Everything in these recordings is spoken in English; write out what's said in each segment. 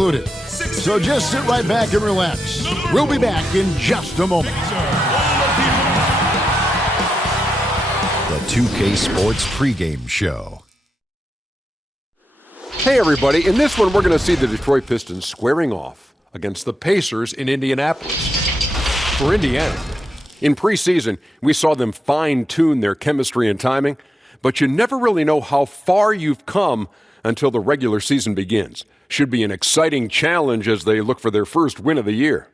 included. So just sit right back and relax. We'll be back in just a moment. The 2K Sports pregame show. Hey everybody, in this one we're going to see the Detroit Pistons squaring off against the Pacers in Indianapolis. For Indiana, in preseason, we saw them fine-tune their chemistry and timing, but you never really know how far you've come until the regular season begins. Should be an exciting challenge as they look for their first win of the year.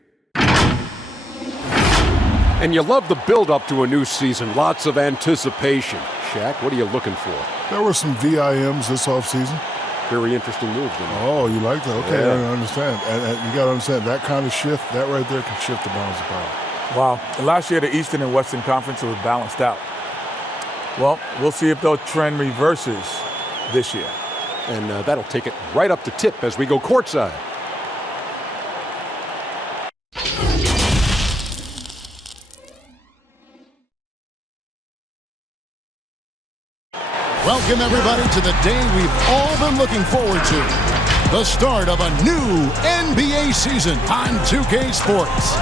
And you love the build-up to a new season, lots of anticipation. Shaq, what are you looking for? There were some VIMs this offseason. Very interesting moves. Oh, you like that? Okay, yeah. I understand. And you got to understand, that kind of shift, that right there can shift the balance of power. Wow. Last year, the Eastern and Western Conference was balanced out. Well, we'll see if the trend reverses this year. And that'll take it right up to tip as we go courtside. Welcome, everybody, to the day we've all been looking forward to. The start of a new NBA season on 2K Sports.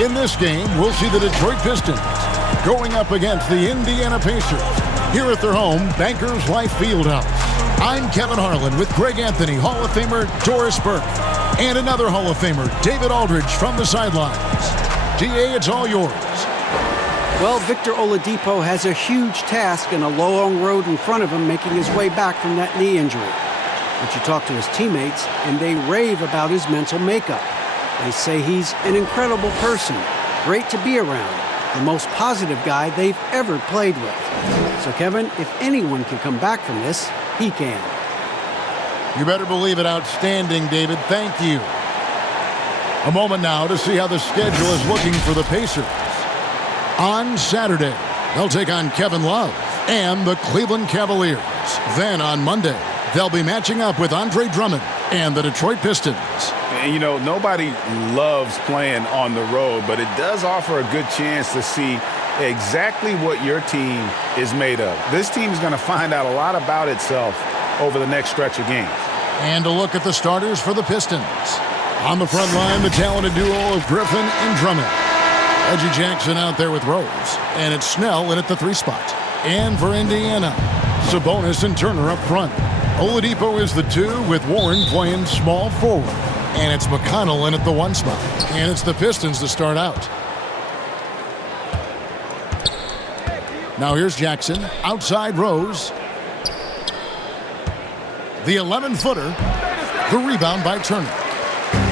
In this game, we'll see the Detroit Pistons going up against the Indiana Pacers here at their home, Bankers Life Fieldhouse. I'm Kevin Harlan with Greg Anthony, Hall of Famer Doris Burke, and another Hall of Famer, David Aldridge, from the sidelines. DA, it's all yours. Well, Victor Oladipo has a huge task and a long road in front of him making his way back from that knee injury. But you talk to his teammates, and they rave about his mental makeup. They say he's an incredible person, great to be around, the most positive guy they've ever played with. So, Kevin, if anyone can come back from this, he can. You better believe it. Outstanding, David. Thank you. A moment now to see how the schedule is looking for the Pacers. On Saturday, they'll take on Kevin Love and the Cleveland Cavaliers. Then on Monday, they'll be matching up with Andre Drummond and the Detroit Pistons. And, you know, nobody loves playing on the road, but it does offer a good chance to see exactly what your team is made of. This team is going to find out a lot about itself over the next stretch of games. And a look at the starters for the Pistons. On the front line, the talented duo of Griffin and Drummond. Reggie Jackson out there with Rose. And it's Snell in at the 3 spot. And for Indiana, Sabonis and Turner up front. Oladipo is the 2 with Warren playing small forward. And it's McConnell in at the 1 spot. And it's the Pistons to start out. Now here's Jackson. Outside Rose. The 11-footer. The rebound by Turner.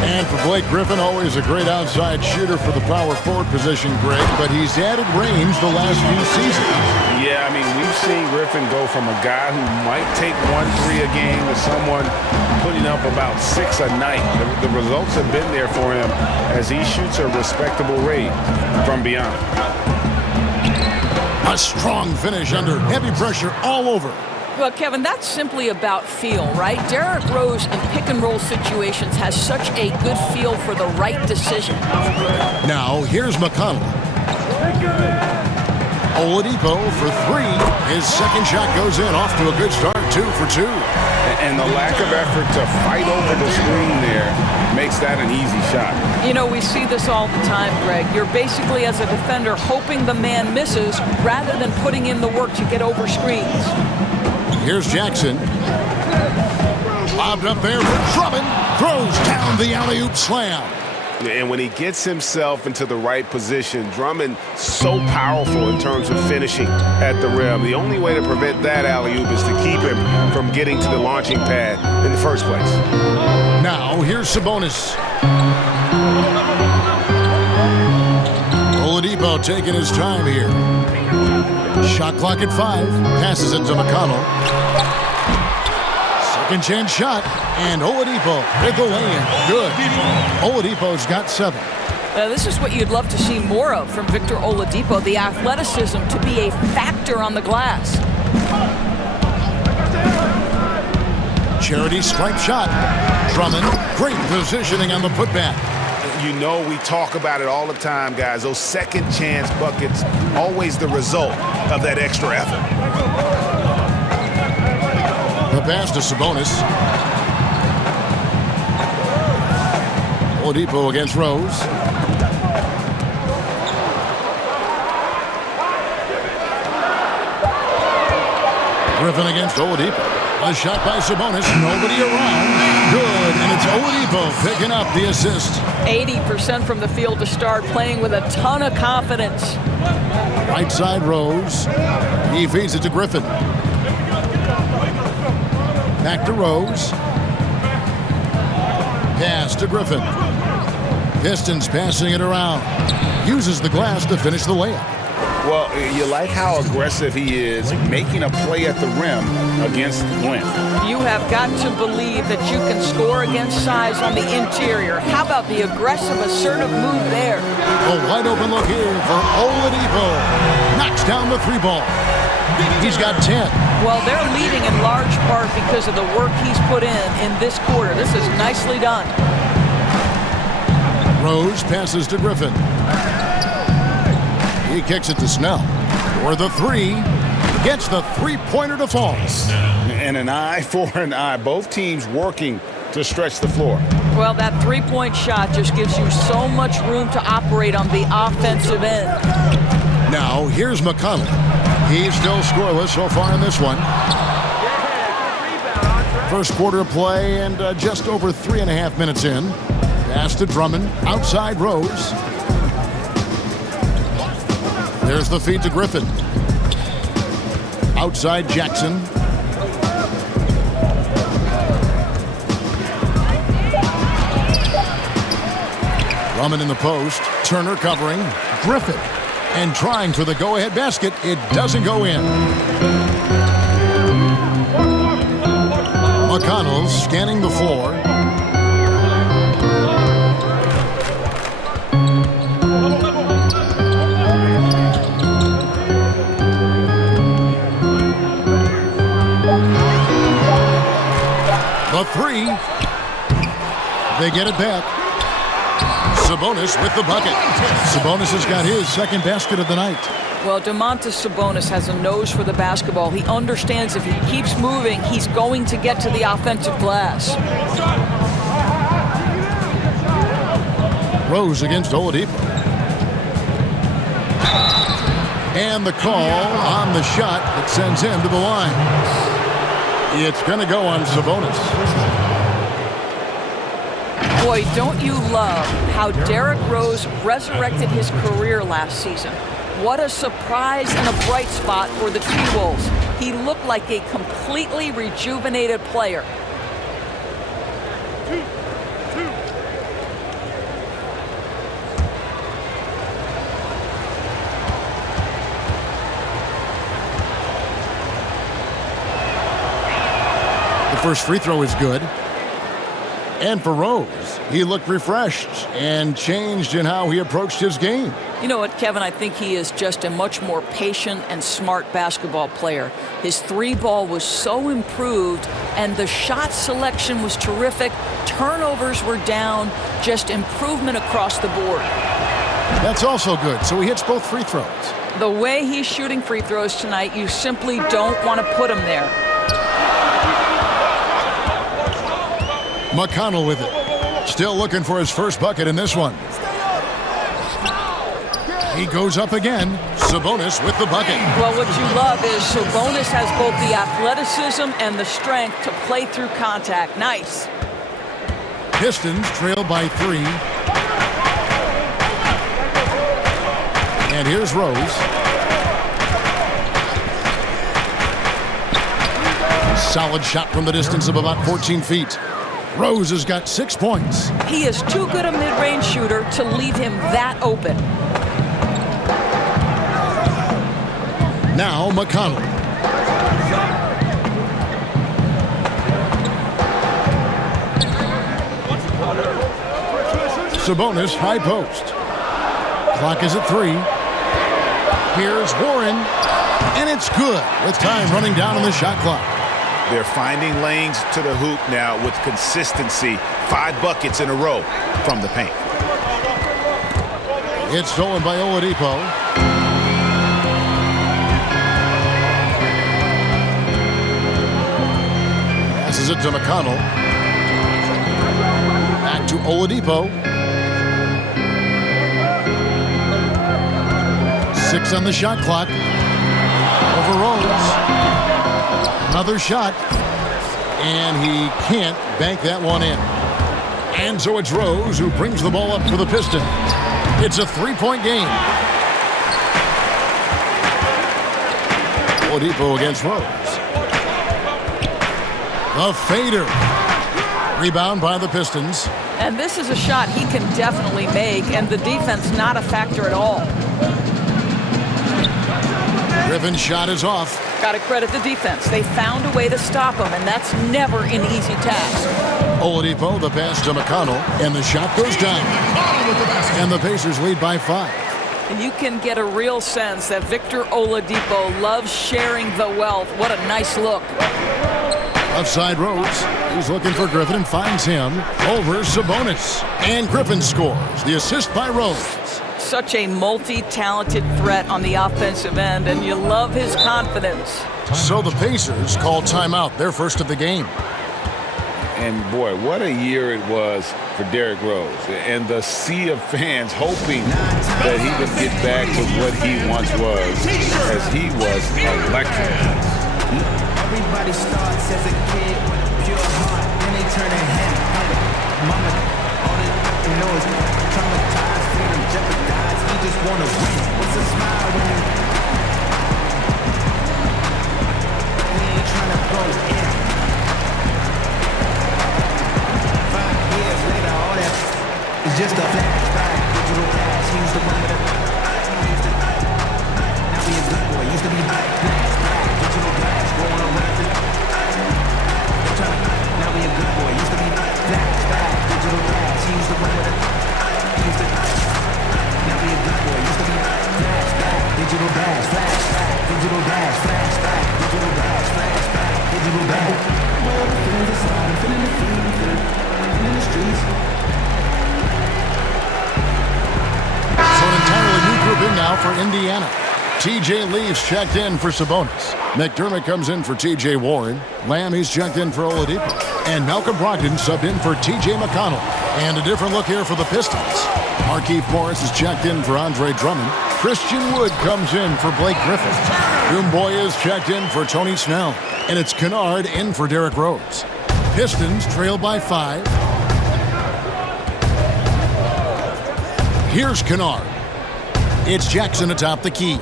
And for Blake Griffin, always a great outside shooter for the power forward position, Greg, but he's added range the last few seasons. Yeah, I mean, we've seen Griffin go from a guy who might take 1 3 a game to someone putting up about 6 a night. The results have been there for him as he shoots a respectable rate from beyond. A strong finish under heavy pressure all over. Well, Kevin, that's simply about feel, right? Derrick Rose in pick-and-roll situations has such a good feel for the right decision. Now, here's McConnell. Oladipo for 3. His second shot goes in, off to a good start, 2 for 2. And the lack of effort to fight over the screen there makes that an easy shot. You know, we see this all the time, Greg. You're basically, as a defender, hoping the man misses rather than putting in the work to get over screens. Here's Jackson. Lobbed up there for Drummond. Throws down the alley-oop slam. And when he gets himself into the right position, Drummond so powerful in terms of finishing at the rim. The only way to prevent that alley-oop is to keep him from getting to the launching pad in the first place. Now, here's Sabonis. Oladipo taking his time here. Shot clock at 5. Passes it to McConnell. Second chance shot. And Oladipo with the lay-in. Good. Oladipo's got 7. This is what you'd love to see more of from Victor Oladipo, the athleticism to be a factor on the glass. Charity stripe shot. Drummond, great positioning on the putback. You know, we talk about it all the time, guys. Those second chance buckets, always the result of that extra effort. The pass to Sabonis. Oladipo against Rose. Griffin against Oladipo. A shot by Sabonis. Nobody around. Good. And it's Oladipo picking up the assist. 80% from the field to start, playing with a ton of confidence. Right side Rose. He feeds it to Griffin. Back to Rose. Pass to Griffin. Pistons passing it around. Uses the glass to finish the layup. Well, you like how aggressive he is making a play at the rim against length. You have got to believe that you can score against size on the interior. How about the aggressive, assertive move there? A wide open look here for Oladipo. Knocks down the three ball. He's got 10. Well, they're leading in large part because of the work he's put in this quarter. This is nicely done. Rose passes to Griffin. He kicks it to Snell. For the three. Gets the three-pointer to fall. And an eye for an eye. Both teams working to stretch the floor. Well, that three-point shot just gives you so much room to operate on the offensive end. Now, here's McConnell. He's still scoreless so far in this one. First quarter of play and just over 3.5 minutes in. Pass to Drummond. Outside Rose. There's the feed to Griffin. Outside Jackson. Drummond in the post. Turner covering. Griffin. And trying for the go-ahead basket. It doesn't go in. McConnell scanning the floor. The three. They get it back. Sabonis with the bucket. Sabonis has got his second basket of the night. Well, Domantas Sabonis has a nose for the basketball. He understands if he keeps moving, he's going to get to the offensive glass. Rose against Oladipo. And the call on the shot that sends him to the line. It's going to go on Sabonis. Boy, don't you love how Derrick Rose resurrected his career last season. What a surprise and a bright spot for the T-Wolves. He looked like a completely rejuvenated player. The first free throw is good. And for Rose, he looked refreshed and changed in how he approached his game. You know what, Kevin? I think he is just a much more patient and smart basketball player. His three ball was so improved, and the shot selection was terrific. Turnovers were down, just improvement across the board. That's also good. So he hits both free throws. The way he's shooting free throws tonight, you simply don't want to put him there. McConnell with it. Still looking for his first bucket in this one. He goes up again. Sabonis with the bucket. Well, what you love is Sabonis has both the athleticism and the strength to play through contact. Nice. Pistons trail by 3. And here's Rose. Solid shot from the distance of about 14 feet. Rose has got 6 points. He is too good a mid-range shooter to leave him that open. Now McConnell. Sabonis high post. Clock is at 3. Here's Warren. And it's good with time running down on the shot clock. They're finding lanes to the hoop now with consistency. 5 buckets in a row from the paint. It's stolen by Oladipo. Passes it to McConnell. Back to Oladipo. 6 on the shot clock. Over Rose. Another shot. And he can't bank that one in. And so it's Rose who brings the ball up for the Pistons. It's a 3-point game. Oladipo against Rose. The fader. Rebound by the Pistons. And this is a shot he can definitely make, and the defense not a factor at all. Griffin's shot is off. Got to credit the defense. They found a way to stop him, and that's never an easy task. Oladipo, the pass to McConnell, and the shot goes down. And the Pacers lead by 5. And you can get a real sense that Victor Oladipo loves sharing the wealth. What a nice look. Left side Rose. He's looking for Griffin and finds him over Sabonis. And Griffin scores. The assist by Rose. Such a multi-talented threat on the offensive end, and you love his confidence. So the Pacers call timeout, their first of the game. And boy, what a year it was for Derrick Rose. And the sea of fans hoping that he would get back to what he once was, as he was electric. Everybody starts as a kid with a pure heart, then they turn their head. Mama, all they know is traumatized, freedom jeopardized. He just wanna win. What's a smile when you? He ain't trying to go in. 5 years later, all that is just a flashback. Digital dash, he used to run with it. Now he a good boy, used to be flashback. Digital dash, going around it. Now he a good boy, used to be flashback. Digital dash, he used to run with it. Now he a good boy, used to be flashback. Digital dash, flashback. Digital dash, flashback. Digital dash, flashback. Digital dash. Well, I'm feeling the slide, I'm feeling the feeling, I'm feeling in the streets. So an entirely new group in now for Indiana. TJ Leaves checked in for Sabonis. McDermott comes in for TJ Warren. Lamb, he's checked in for Oladipo. And Malcolm Brogdon subbed in for TJ McConnell. And a different look here for the Pistons. Markieff Morris is checked in for Andre Drummond. Christian Wood comes in for Blake Griffin. Dumboy is checked in for Tony Snell. And it's Kennard in for Derrick Rose. Pistons trail by 5. Here's Kennard. It's Jackson atop the key.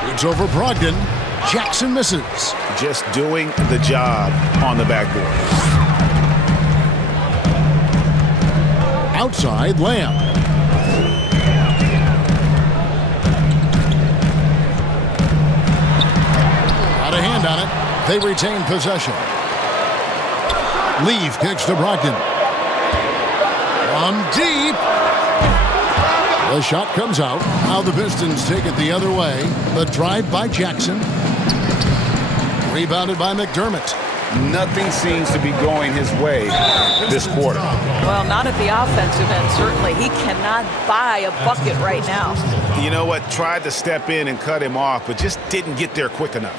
Shoots over Brogdon. Jackson misses. Just doing the job on the backboard. Outside, Lamb. Got a hand on it. They retain possession. Leave kicks to Brogdon. From deep. The shot comes out. Now the Pistons take it the other way. The drive by Jackson. Rebounded by McDermott. Nothing seems to be going his way this quarter. Well, not at the offensive end, certainly. He cannot buy a bucket right now. You know what? Tried to step in and cut him off, but just didn't get there quick enough.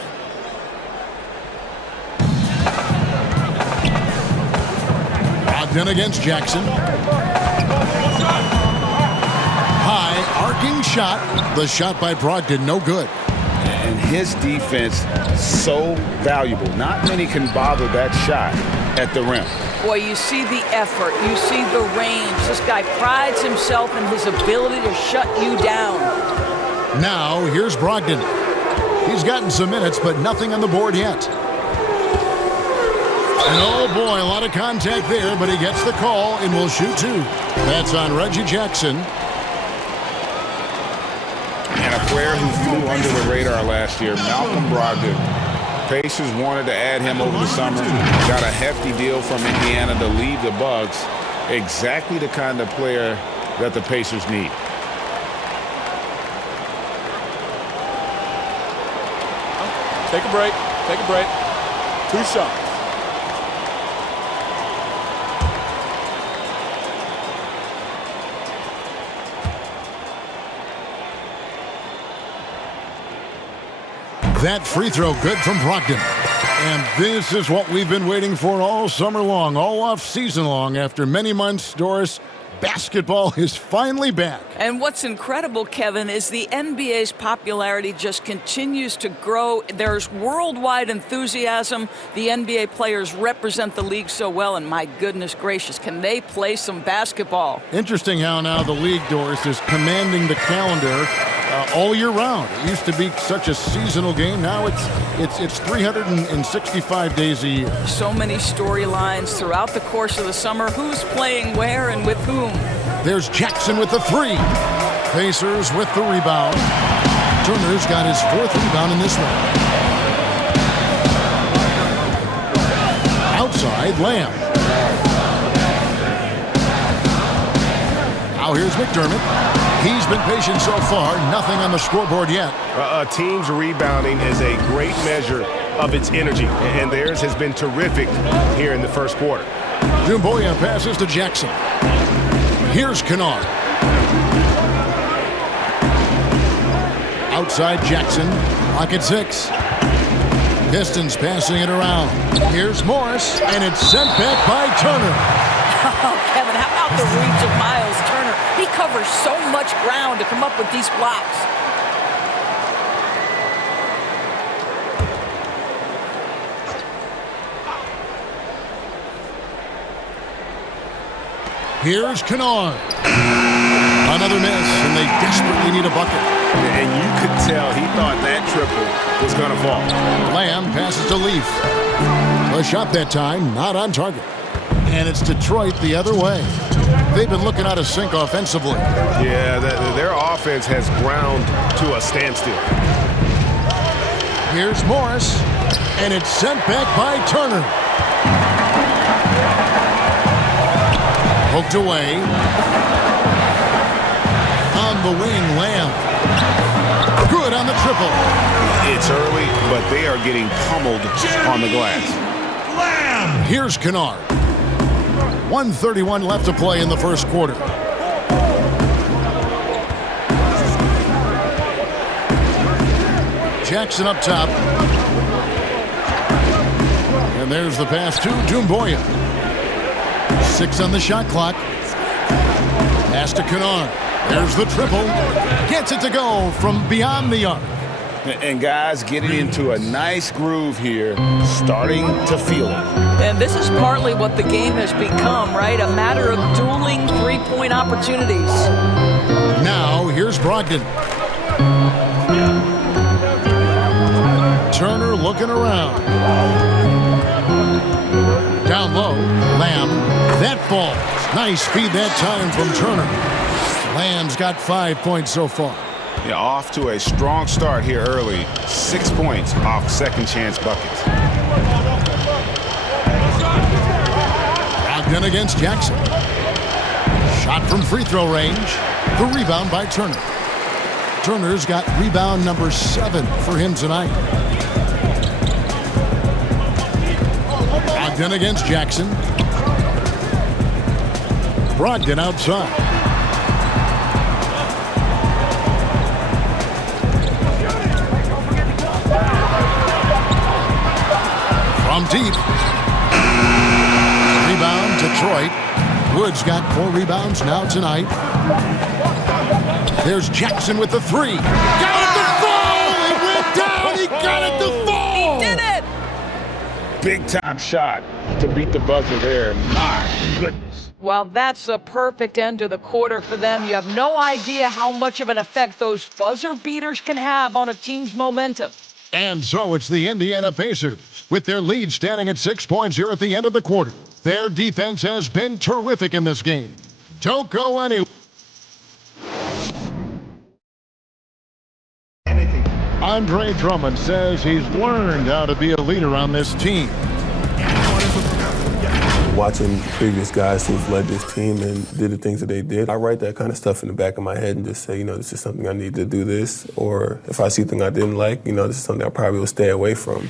Brogdon against Jackson. High arcing shot. The shot by Brogdon, no good. And his defense, so valuable. Not many can bother that shot at the rim. Boy, you see the effort. You see the range. This guy prides himself in his ability to shut you down. Now, here's Brogdon. He's gotten some minutes, but nothing on the board yet. And oh boy, a lot of contact there, but he gets the call and will shoot 2. That's on Reggie Jackson. And a player who flew under the radar last year, Malcolm Brogdon. Pacers wanted to add him over the summer. Got a hefty deal from Indiana to leave the Bucks. Exactly the kind of player that the Pacers need. Take a break. Take a break. 2 shots. That free throw good from Brogdon. And this is what we've been waiting for all summer long, all off season long. After many months, Doris, Basketball is finally back. And what's incredible, Kevin, is the NBA's popularity just continues to grow. There's worldwide enthusiasm. The NBA players represent the league so well, and my goodness gracious, can they play some basketball? Interesting how now the league, Doris, is commanding the calendar all year round. It used to be such a seasonal game. Now it's 365 days a year. So many storylines throughout the course of the summer. Who's playing where and with whom? There's Jackson with the three. Pacers with the rebound. Turner's got his fourth rebound in this one. Outside, Lamb. Now here's McDermott. He's been patient so far. Nothing on the scoreboard yet. A team's rebounding is a great measure of its energy, and theirs has been terrific here in the first quarter. Dumboya passes to Jackson. Here's Kennard. Outside Jackson. Lock at 6. Pistons passing it around. Here's Morris, and it's sent back by Turner. Oh, Kevin, how about the reach of Miles Turner? He covers so much ground to come up with these blocks. Here's Kennard. Another miss, and they desperately need a bucket. And you could tell he thought that triple was going to fall. Lamb passes to Leaf. A shot that time, not on target. And it's Detroit the other way. They've been looking out of sync offensively. Yeah, their offense has ground to a standstill. Here's Morris, and it's sent back by Turner. Poked away. On the wing, Lamb. Good on the triple. It's early, but they are getting pummeled on the glass. Lamb! Here's Kennard. 1:31 left to play in the first quarter. Jackson up top. And there's the pass to Dumboya. 6 on the shot clock. Pass to Kennard. There's the triple. Gets it to go from beyond the arc. And guys getting into a nice groove here, starting to feel it. And this is partly what the game has become, right? A matter of dueling three-point opportunities. Now, here's Brogdon. Turner looking around. Down low, Lamb. That falls. Nice feed that time from Turner. Lamb's got 5 points so far. Yeah, off to a strong start here early. 6 points off second chance buckets. Brogdon against Jackson. Shot from free throw range. The rebound by Turner. Turner's got rebound number 7 for him tonight. Brogdon against Jackson. Brogdon outside. From deep. Rebound, Detroit. Wood's got 4 rebounds now tonight. There's Jackson with the 3. Got it to fall! It went down! He got it to fall! He did it! Big time shot to beat the buzzer there. My goodness. Well, that's a perfect end to the quarter for them. You have no idea how much of an effect those buzzer beaters can have on a team's momentum. And so it's the Indiana Pacers, with their lead standing at 6 points here at the end of the quarter. Their defense has been terrific in this game. Don't go anywhere. Andre Drummond says he's learned how to be a leader on this team. Watching previous guys who've led this team and did the things that they did, I write that kind of stuff in the back of my head and just say, this is something I need to do this. Or if I see something I didn't like, this is something I probably will stay away from.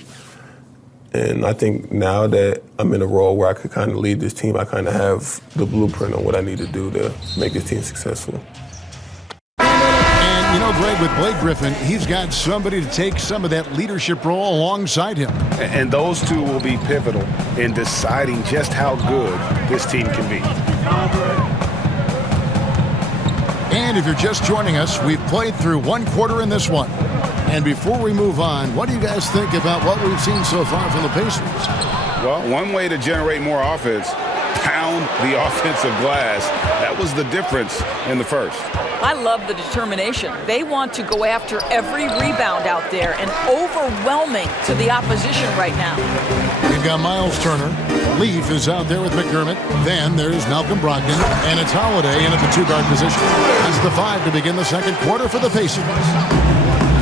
And I think now that I'm in a role where I could kind of lead this team, I kind of have the blueprint on what I need to do to make this team successful. And, Greg, with Blake Griffin, he's got somebody to take some of that leadership role alongside him. And those two will be pivotal in deciding just how good this team can be. And if you're just joining us, we've played through one quarter in this one. And before we move on, what do you guys think about what we've seen so far from the Pacers? Well, one way to generate more offense, pound the offensive glass. That was the difference in the first. I love the determination. They want to go after every rebound out there and overwhelming to the opposition right now. We've got Miles Turner. Leaf is out there with McDermott. Then there's Malcolm Brogdon. And it's Holiday in at the two-guard position. That's the 5 to begin the second quarter for the Pacers.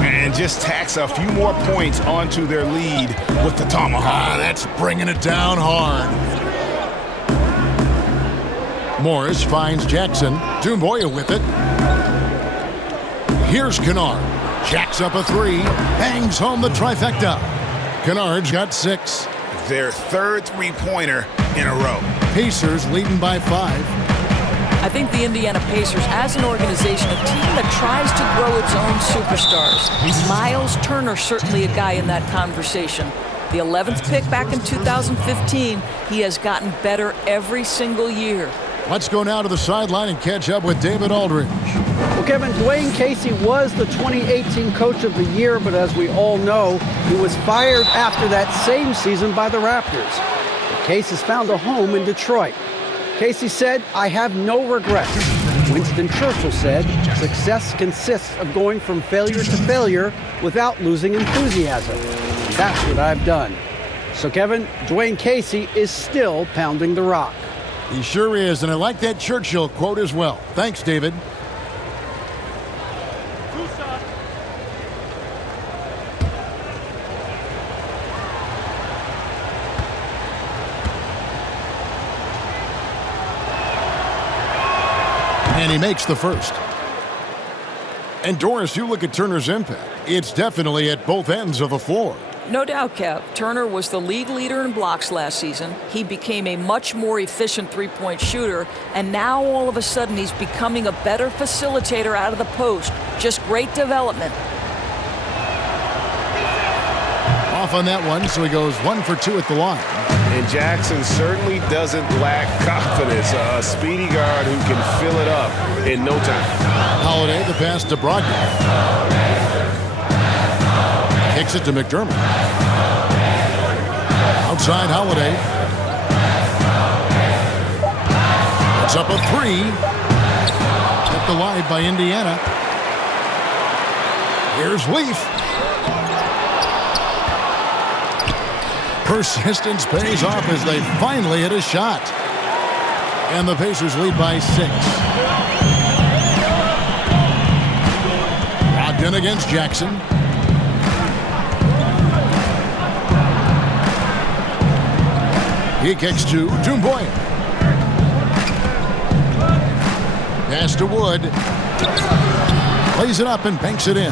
And just tax a few more points onto their lead with the tomahawk. That's bringing it down hard. Morris finds Jackson. Doumbouya with it. Here's Kennard. Jacks up a 3. Bangs home the trifecta. Kennard's got 6. Their third three-pointer in a row. Pacers leading by 5. I think the Indiana Pacers, as an organization, a team that tries to grow its own superstars. Miles Turner, certainly a guy in that conversation. The 11th pick back in 2015, he has gotten better every single year. Let's go now to the sideline and catch up with David Aldridge. Well, Kevin, Dwayne Casey was the 2018 Coach of the Year, but as we all know, he was fired after that same season by the Raptors. But Casey has found a home in Detroit. Casey said, "I have no regrets." Winston Churchill said, "Success consists of going from failure to failure without losing enthusiasm." And that's what I've done. So, Kevin, Dwayne Casey is still pounding the rock. He sure is, and I like that Churchill quote as well. Thanks, David. And he makes the first. And Doris, you look at Turner's impact. It's definitely at both ends of the floor. No doubt, Kev. Turner was the league leader in blocks last season. He became a much more efficient three-point shooter, and now all of a sudden he's becoming a better facilitator out of the post. Just great development. Off on that one, so he goes 1 for 2 at the line. And Jackson certainly doesn't lack confidence. A speedy guard who can fill it up in no time. Holiday, the pass to Brogdon. Kicks it to McDermott. Outside Holiday. It's up a 3. Kept alive by Indiana. Here's Leaf. Persistence pays off as they finally hit a shot. And the Pacers lead by 6. Brogdon against Jackson. He kicks to Doumbouya. Pass to Wood. Plays it up and banks it in.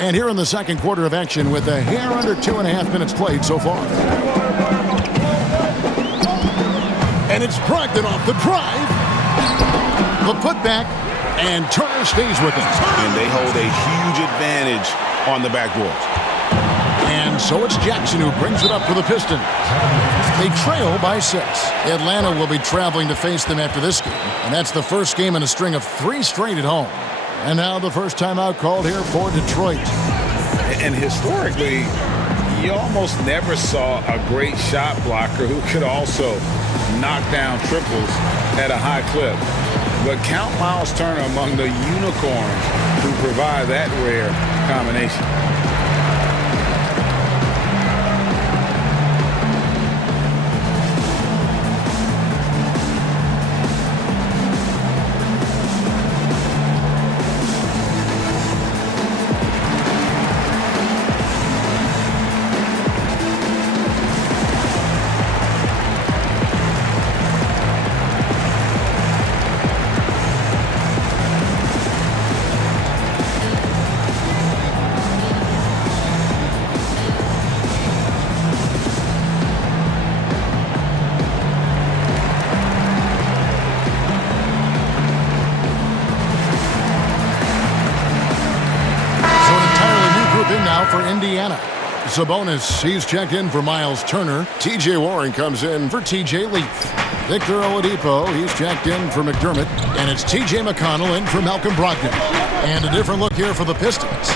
And here in the second quarter of action with a hair under 2.5 minutes played so far. And it's Brogdon off the drive. The putback, and Turner stays with it. And they hold a huge advantage on the backboard. And so it's Jackson who brings it up for the Pistons. They trail by 6. Atlanta will be traveling to face them after this game. And that's the first game in a string of 3 straight at home. And now the first timeout called here for Detroit. And historically, you almost never saw a great shot blocker who could also knock down triples at a high clip. But count Miles Turner among the unicorns who provide that rare combination. Sabonis, he's checked in for Miles Turner. T.J. Warren comes in for T.J. Leaf. Victor Oladipo, he's checked in for McDermott. And it's T.J. McConnell in for Malcolm Brogdon. And a different look here for the Pistons.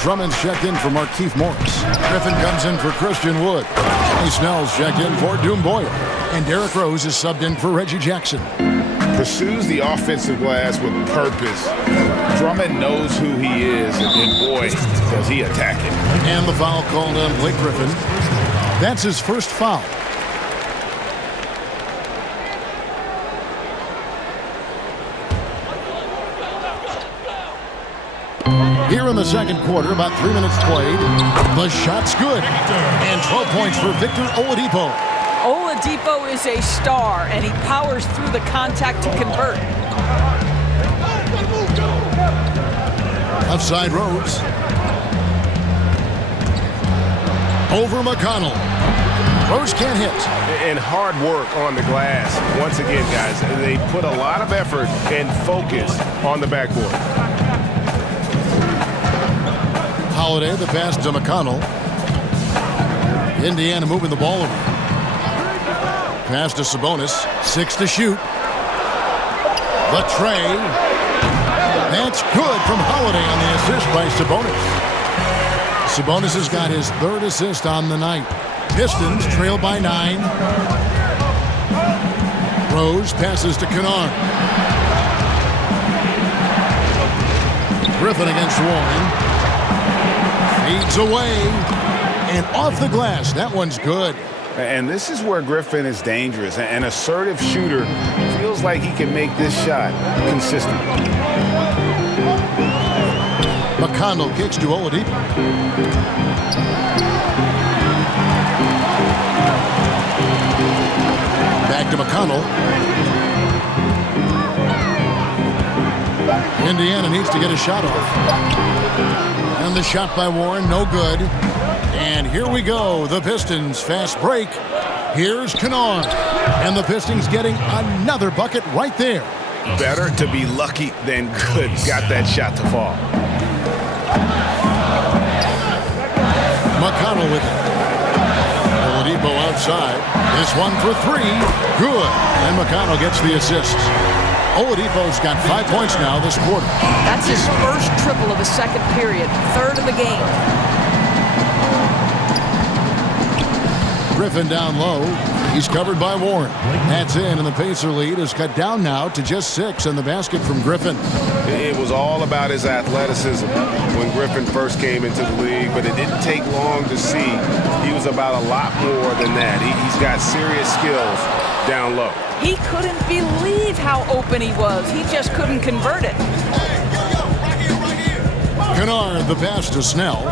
Drummond's checked in for Markieff Morris. Griffin comes in for Christian Wood. Johnny Snell's checked in for Doom Boyer. And Derrick Rose is subbed in for Reggie Jackson. Pursues the offensive glass with purpose. Drummond knows who he is, and boy, does he attack it. And the foul called on Blake Griffin. That's his first foul. Here in the second quarter, about 3 minutes played. The shot's good. And 12 points for Victor Oladipo. Oladipo is a star, and he powers through the contact to convert. Left side Rose. Over McConnell. Rose can't hit. And hard work on the glass. Once again, guys, they put a lot of effort and focus on the backboard. Holiday, the pass to McConnell. Indiana moving the ball over. Pass to Sabonis. 6 to shoot. The tray. That's good from Holiday on the assist by Sabonis. Sabonis has got his third assist on the night. Pistons trail by 9. Rose passes to Kennard. Griffin against Warren. Feeds away. And off the glass. That one's good. And this is where Griffin is dangerous. An assertive shooter feels like he can make this shot consistent. McConnell kicks to Oladipo. Back to McConnell. Indiana needs to get a shot off. And the shot by Warren, no good. And here we go, the Pistons fast break. Here's Kennard. And the Pistons getting another bucket right there. Better to be lucky than good. Got that shot to fall. McConnell with it. Oladipo outside. This one for 3. Good. And McConnell gets the assist. Oladipo's got 5 points now this quarter. That's his first triple of the second period, third of the game. Griffin down low. He's covered by Warren. That's in, and the Pacer lead is cut down now to just 6, and the basket from Griffin. It was all about his athleticism when Griffin first came into the league, but it didn't take long to see he was about a lot more than that. He's got serious skills down low. He couldn't believe how open he was. He just couldn't convert it. Kennard, the pass to Snell.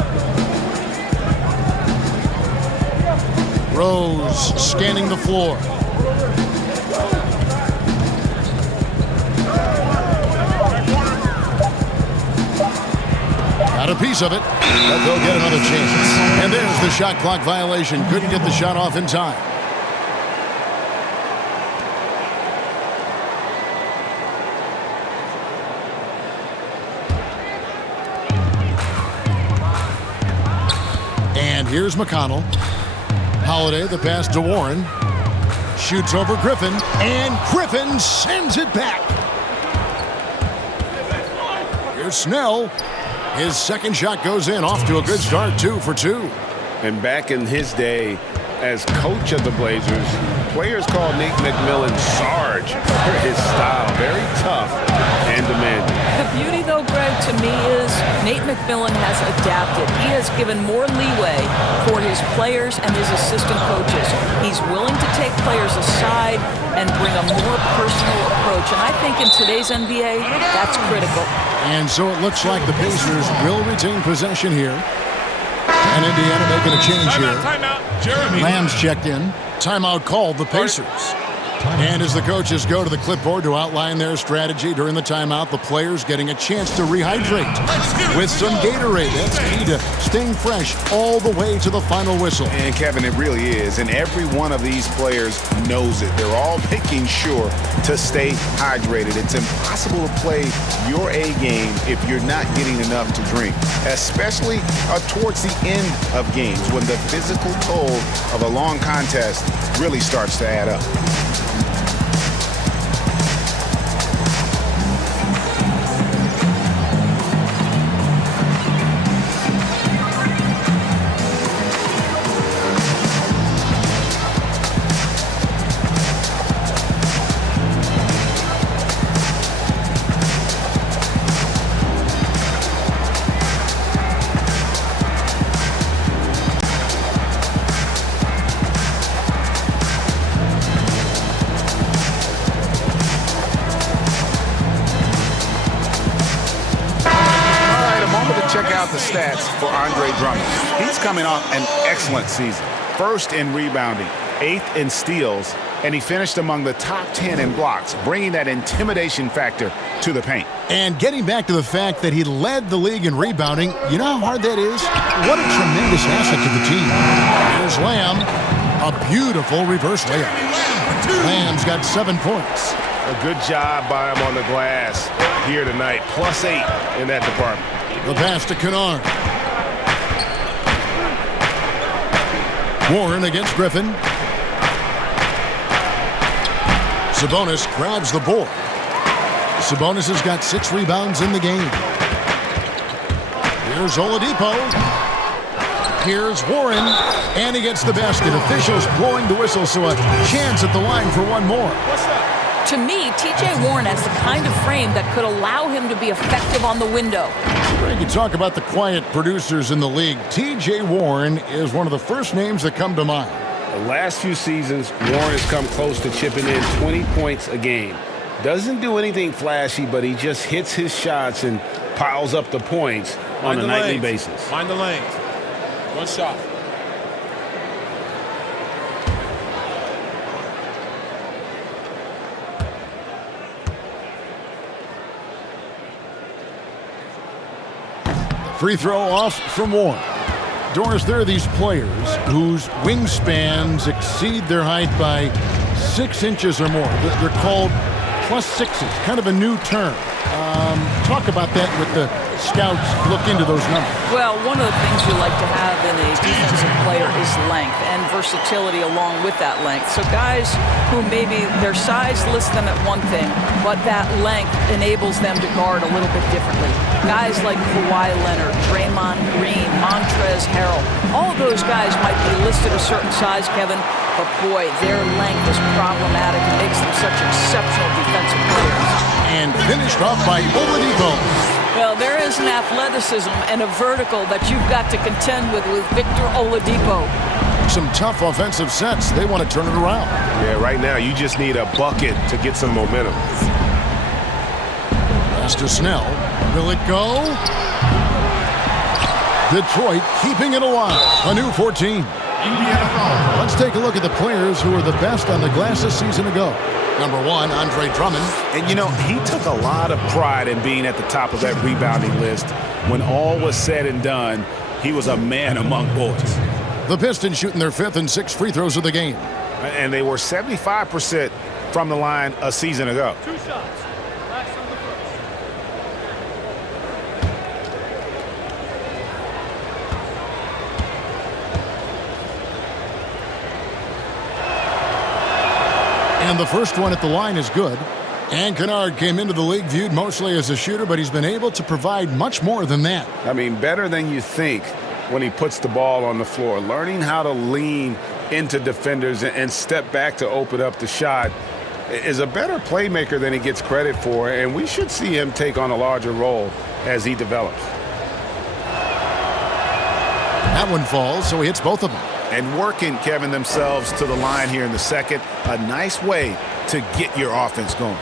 Rose scanning the floor. Got a piece of it, but they'll get another chance. And there's the shot clock violation. Couldn't get the shot off in time. And here's McConnell. Holiday, the pass to Warren. Shoots over Griffin, and Griffin sends it back. Here's Snell. His second shot goes in, off to a good start, 2 for 2. And back in his day as coach of the Blazers, players called Nate McMillan Sarge for his style. Very tough and demanding. The beauty, though, Greg, to me is Nate McMillan has adapted. He has given more leeway for his players and his assistant coaches. He's willing to take players aside and bring a more personal approach. And I think in today's NBA, that's critical. And so it looks like the Pacers will retain possession here. And Indiana making a change here. Timeout. Jeremy. Lamb's checked in. Timeout called the Pacers. And as the coaches go to the clipboard to outline their strategy during the timeout, the players getting a chance to rehydrate with some Gatorade. That's key to staying fresh all the way to the final whistle. And, Kevin, it really is. And every one of these players knows it. They're all making sure to stay hydrated. It's impossible to play your A game if you're not getting enough to drink, especially towards the end of games when the physical toll of a long contest really starts to add up. Check out the stats for Andre Drummond. He's coming off an excellent season. First in rebounding, 8th in steals, and he finished among the top 10 in blocks, bringing that intimidation factor to the paint. And getting back to the fact that he led the league in rebounding, you know how hard that is? What a tremendous asset to the team. Here's Lamb, a beautiful reverse layup. Lamb's got 7 points. A good job by him on the glass here tonight. +8 in that department. The pass to Kennard. Warren against Griffin. Sabonis grabs the board. Sabonis has got 6 rebounds in the game. Here's Oladipo. Here's Warren. And he gets the basket. Officials blowing the whistle, so a chance at the line for one more. To me, T.J. Warren has the kind of frame that could allow him to be effective on the window. Greg, you talk about the quiet producers in the league. T.J. Warren is one of the first names that come to mind. The last few seasons, Warren has come close to chipping in 20 points a game. Doesn't do anything flashy, but he just hits his shots and piles up the points on a nightly basis. Find the lanes. One shot. Free throw off from Warren. Doris, there are these players whose wingspans exceed their height by 6 inches or more. They're called +6s, kind of a new term. Talk about that with the scouts look into those numbers. Well, one of the things we like to have in a defensive player is length and versatility along with that length. So guys who maybe their size lists them at one thing, but that length enables them to guard a little bit differently. Guys like Kawhi Leonard, Draymond Green, Montrezl Harrell, all those guys might be listed a certain size, Kevin, but boy, their length is problematic and makes them such exceptional defensive players. And finished off by Oladipo. Well, there is an athleticism and a vertical that you've got to contend with Victor Oladipo. Some tough offensive sets. They want to turn it around. Yeah, right now you just need a bucket to get some momentum. Pass to Snell. Will it go? Detroit keeping it alive. A new 14. Let's take a look at the players who were the best on the glass a season ago. Number 1, Andre Drummond. And, you know, he took a lot of pride in being at the top of that rebounding list. When all was said and done, he was a man among boys. The Pistons shooting their 5th and 6th free throws of the game. And they were 75% from the line a season ago. 2 shots. Last on the And the first one at the line is good. And Kennard came into the league viewed mostly as a shooter, but he's been able to provide much more than that. I mean, better than you think when he puts the ball on the floor. Learning how to lean into defenders and step back to open up the shot is a better playmaker than he gets credit for, and we should see him take on a larger role as he develops. That one falls, so he hits both of them. And working, Kevin, themselves to the line here in the second. A nice way to get your offense going.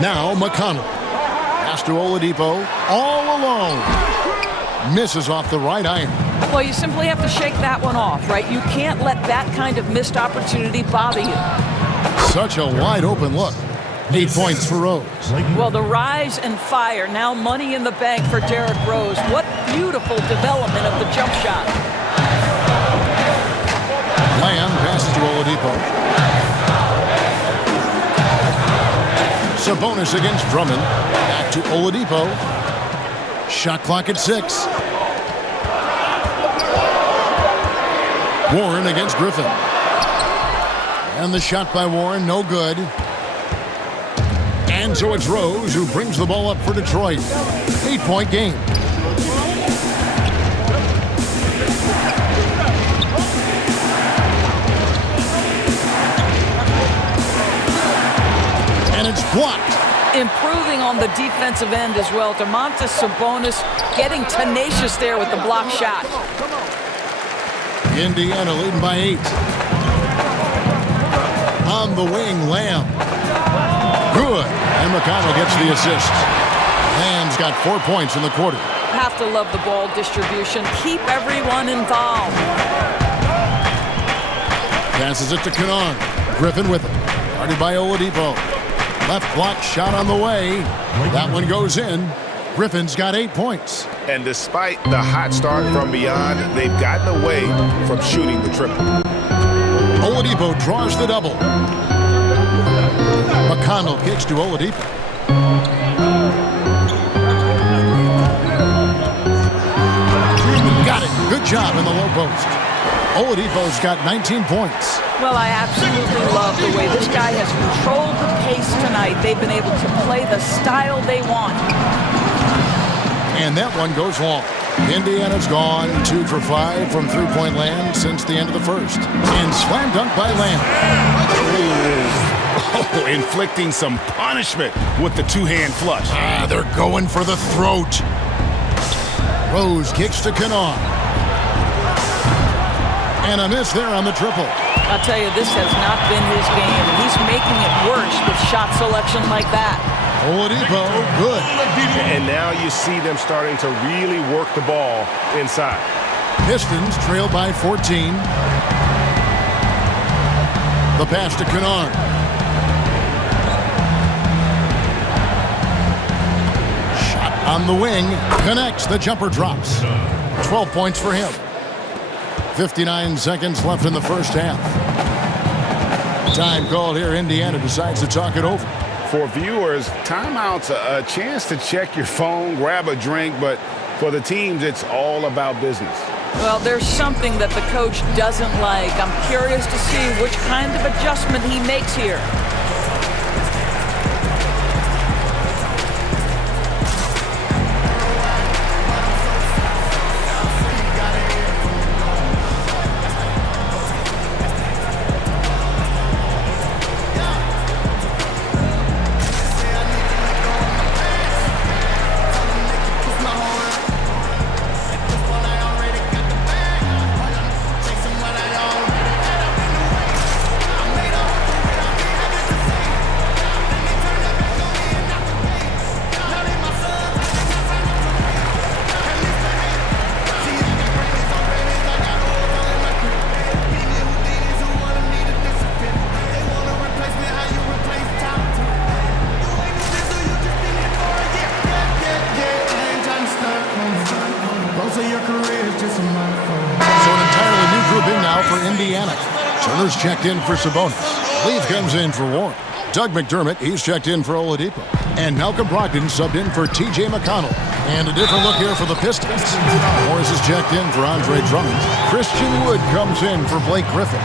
Now McConnell. Pass to Oladipo. All alone. Misses off the right iron. Well, you simply have to shake that one off, right? You can't let that kind of missed opportunity bother you. Such a wide open look. 8 points for Rose. Well, the rise and fire, now money in the bank for Derrick Rose. What beautiful development of the jump shot. Lamb passes to Oladipo. Sabonis against Drummond. Back to Oladipo. Shot clock at 6. Warren against Griffin. And the shot by Warren, no good. And so it's Rose who brings the ball up for Detroit. 8-point game. And it's blocked. Improving on the defensive end as well. Domantas Sabonis getting tenacious there with the block shot. Indiana leading by 8. On the wing, Lamb. Good. And McConnell gets the assist. Lamb's got 4 points in the quarter. Have to love the ball distribution. Keep everyone involved. Passes it to Kennard. Griffin with it. Guarded by Oladipo. Left block shot on the way. That one goes in. Griffin's got 8 points. And despite the hot start from beyond, they've gotten away from shooting the triple. Oladipo draws the double. McConnell kicks to Oladipo. Got it. Good job in the low post. Oladipo's got 19 points. Well, I absolutely love the way this guy has controlled the pace tonight. They've been able to play the style they want. And that one goes long. Indiana's gone 2 for 5 from three-point land since the end of the first. And slam dunk by Lamb. Oh, inflicting some punishment with the two-hand flush. They're going for the throat. Rose kicks to Kennard. And a miss there on the triple. I'll tell you, this has not been his game. He's making it worse with shot selection like that. Oladipo, good. And now you see them starting to really work the ball inside. Pistons trail by 14. The pass to Kennard. Shot on the wing. Connects. The jumper drops. 12 points for him. 59 seconds left in the first half. Time called here. Indiana decides to talk it over. For viewers, timeout's a chance to check your phone, grab a drink, but for the teams, it's all about business. Well, there's something that the coach doesn't like. I'm curious to see which kind of adjustment he makes here. Turner's checked in for Sabonis. Leaf comes in for Warren. Doug McDermott, he's checked in for Oladipo. And Malcolm Brogdon subbed in for T.J. McConnell. And a different look here for the Pistons. Morris is checked in for Andre Drummond. Christian Wood comes in for Blake Griffin.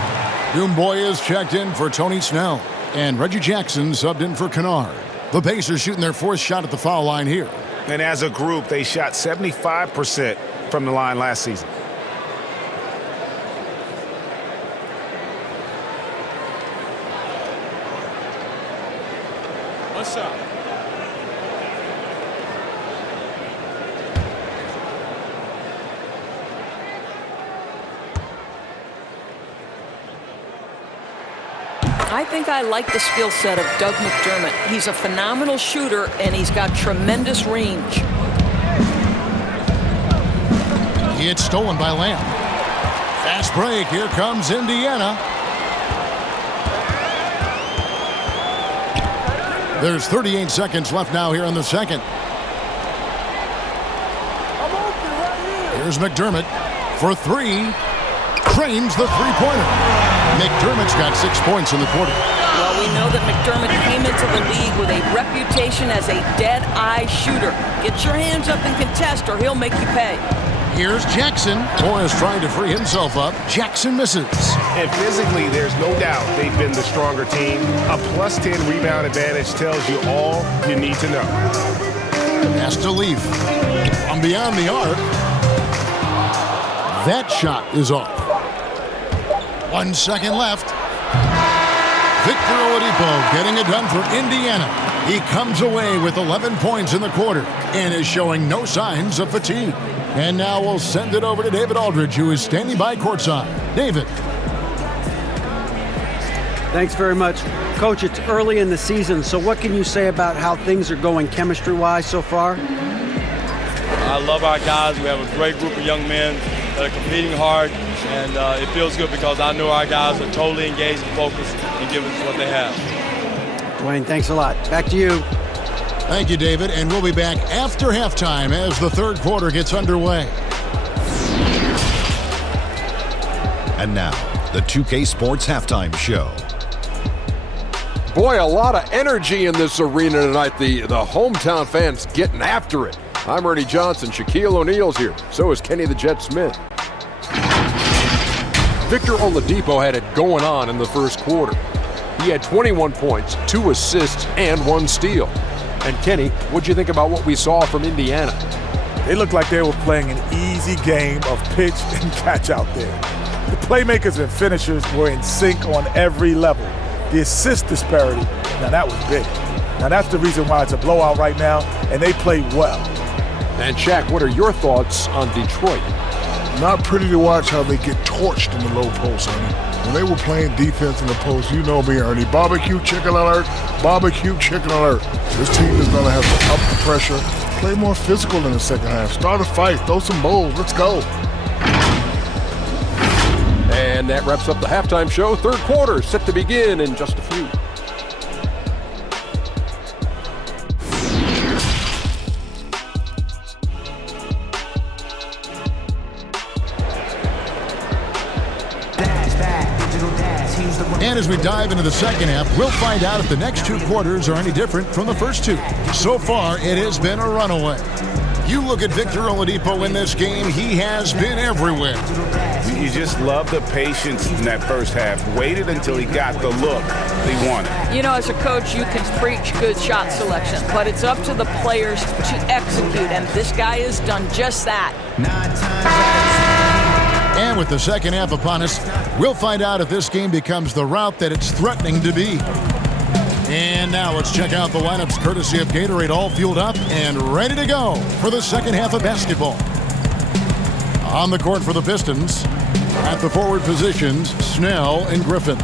Doomboy is checked in for Tony Snell. And Reggie Jackson subbed in for Kennard. The Pacers shooting their fourth shot at the foul line here. And as a group, they shot 75% from the line last season. What's up? I think I like the skill set of Doug McDermott. He's a phenomenal shooter, and he's got tremendous range. It's stolen by Lamb. Fast break. Here comes Indiana. There's 38 seconds left now here in the second. Here's McDermott for three. Trains the three-pointer. McDermott's got 6 points in the quarter. Well, we know that McDermott came into the league with a reputation as a dead-eye shooter. Get your hands up and contest or he'll make you pay. Here's Jackson. Morris trying to free himself up. Jackson misses. And physically, there's no doubt they've been the stronger team. A plus 10 rebound advantage tells you all you need to know. Has to leave. From beyond the arc. That shot is off. 1 second left. Victor Oladipo getting it done for Indiana. He comes away with 11 points in the quarter and is showing no signs of fatigue. And now we'll send it over to David Aldridge, who is standing by courtside. David. Thanks very much. Coach, it's early in the season, so what can you say about how things are going chemistry-wise so far? I love our guys. We have a great group of young men that are competing hard, and it feels good because I know our guys are totally engaged and focused and giving us what they have. Dwayne, thanks a lot. Back to you. Thank you, David, and we'll be back after halftime as the third quarter gets underway. And now, the 2K Sports Halftime Show. Boy, a lot of energy in this arena tonight. The hometown fans getting after it. I'm Ernie Johnson. Shaquille O'Neal's here. So is Kenny the Jet Smith. Victor Oladipo had it going on in the first quarter. He had 21 points, 2 assists, and 1 steal. And Kenny, what'd you think about what we saw from Indiana? They looked like they were playing an easy game of pitch and catch out there. The playmakers and finishers were in sync on every level. The assist disparity, now that was big. Now that's the reason why it's a blowout right now, and they played well. And Shaq, what are your thoughts on Detroit? Not pretty to watch how they get torched in the low post, Ernie. When they were playing defense in the post, you know me, Ernie. Barbecue chicken alert, barbecue chicken alert. This team is going to have to up the pressure, play more physical in the second half. Start a fight, throw some bowls, let's go. And that wraps up the halftime show. Third quarter set to begin in just a few. And as we dive into the second half, we'll find out if the next 2 quarters are any different from the first 2. So far, it has been a runaway. You look at Victor Oladipo in this game, he has been everywhere. You just love the patience in that first half. Waited until he got the look he wanted. You know, as a coach, you can preach good shot selection, but it's up to the players to execute, and this guy has done just that. And with the second half upon us, we'll find out if this game becomes the route that it's threatening to be. And now let's check out the lineups courtesy of Gatorade, all fueled up and ready to go for the second half of basketball. On the court for the Pistons, at the forward positions, Snell and Griffin.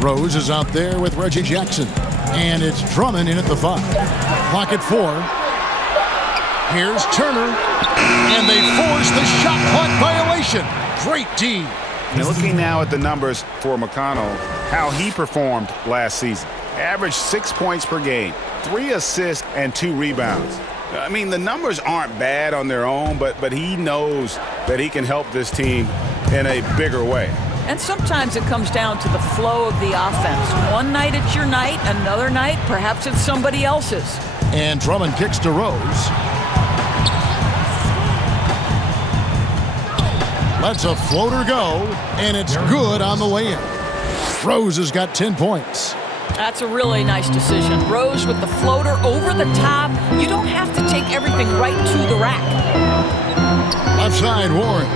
Rose is out there with Reggie Jackson. And it's Drummond in at the 5. Clock at 4. Here's Turner. And they force the shot clock violation. Great D. Now looking now at the numbers for McConnell, how he performed last season. Averaged 6 points per game, 3 assists, and 2 rebounds. I mean, the numbers aren't bad on their own, but he knows that he can help this team in a bigger way. And sometimes it comes down to the flow of the offense. One night it's your night, another night perhaps it's somebody else's. And Drummond kicks to Rose. Lets a floater go, and it's good on the way in. Rose has got 10 points. That's a really nice decision. Rose with the floater over the top. You don't have to take everything right to the rack. Left side, Warren.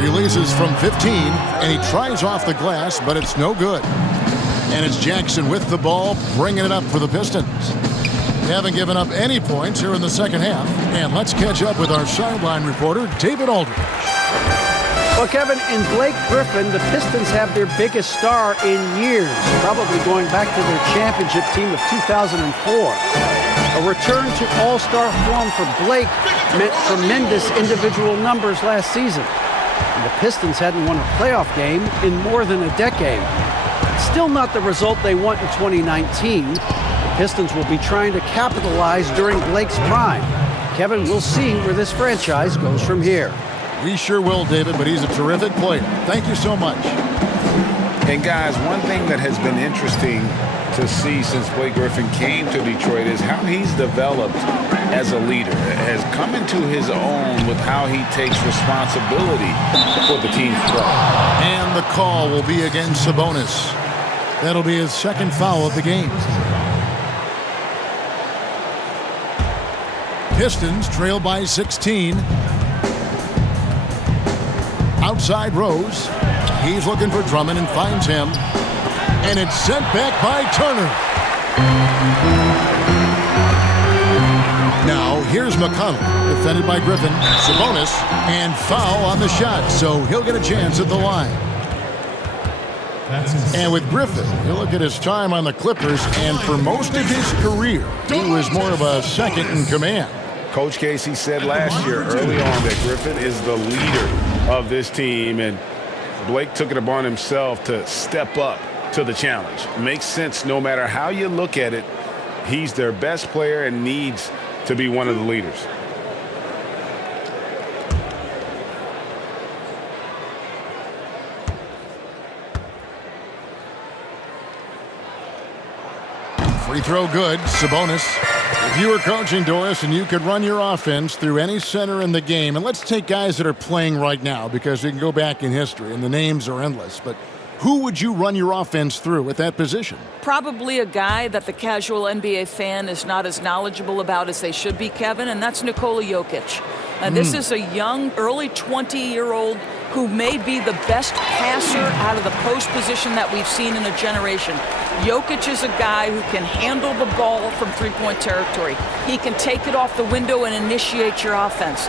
Releases from 15, and he tries off the glass, but it's no good. And it's Jackson with the ball, bringing it up for the Pistons. They haven't given up any points here in the second half. And let's catch up with our sideline reporter, David Aldridge. Well, Kevin, in Blake Griffin, the Pistons have their biggest star in years, probably going back to their championship team of 2004. A return to all-star form for Blake meant tremendous individual numbers last season. And the Pistons hadn't won a playoff game in more than a decade. Still not the result they want in 2019. The Pistons will be trying to capitalize during Blake's prime. Kevin, we'll see where this franchise goes from here. We sure will, David, but he's a terrific player. Thank you so much. And guys, one thing that has been interesting to see since Blake Griffin came to Detroit is how he's developed as a leader, has come into his own with how he takes responsibility for the team's play. And the call will be against Sabonis. That'll be his second foul of the game. Pistons trail by 16. Outside Rose. He's looking for Drummond and finds him. And it's sent back by Turner. Now, here's McConnell, defended by Griffin. Sabonis, and foul on the shot, so he'll get a chance at the line. And with Griffin, you look at his time on the Clippers, and for most of his career, he was more of a second in command. Coach Casey said last year early on that Griffin is the leader of this team, and Blake took it upon himself to step up to the challenge. Makes sense no matter how you look at it. He's their best player and needs to be one of the leaders. Free throw good. Sabonis. If you were coaching, Doris, and you could run your offense through any center in the game, and let's take guys that are playing right now because we can go back in history and the names are endless, but who would you run your offense through at that position? Probably a guy that the casual NBA fan is not as knowledgeable about as they should be, Kevin, and that's Nikola Jokic. This is a young, early 20-year-old who may be the best passer out of the post position that we've seen in a generation. Jokic is a guy who can handle the ball from three-point territory. He can take it off the window and initiate your offense.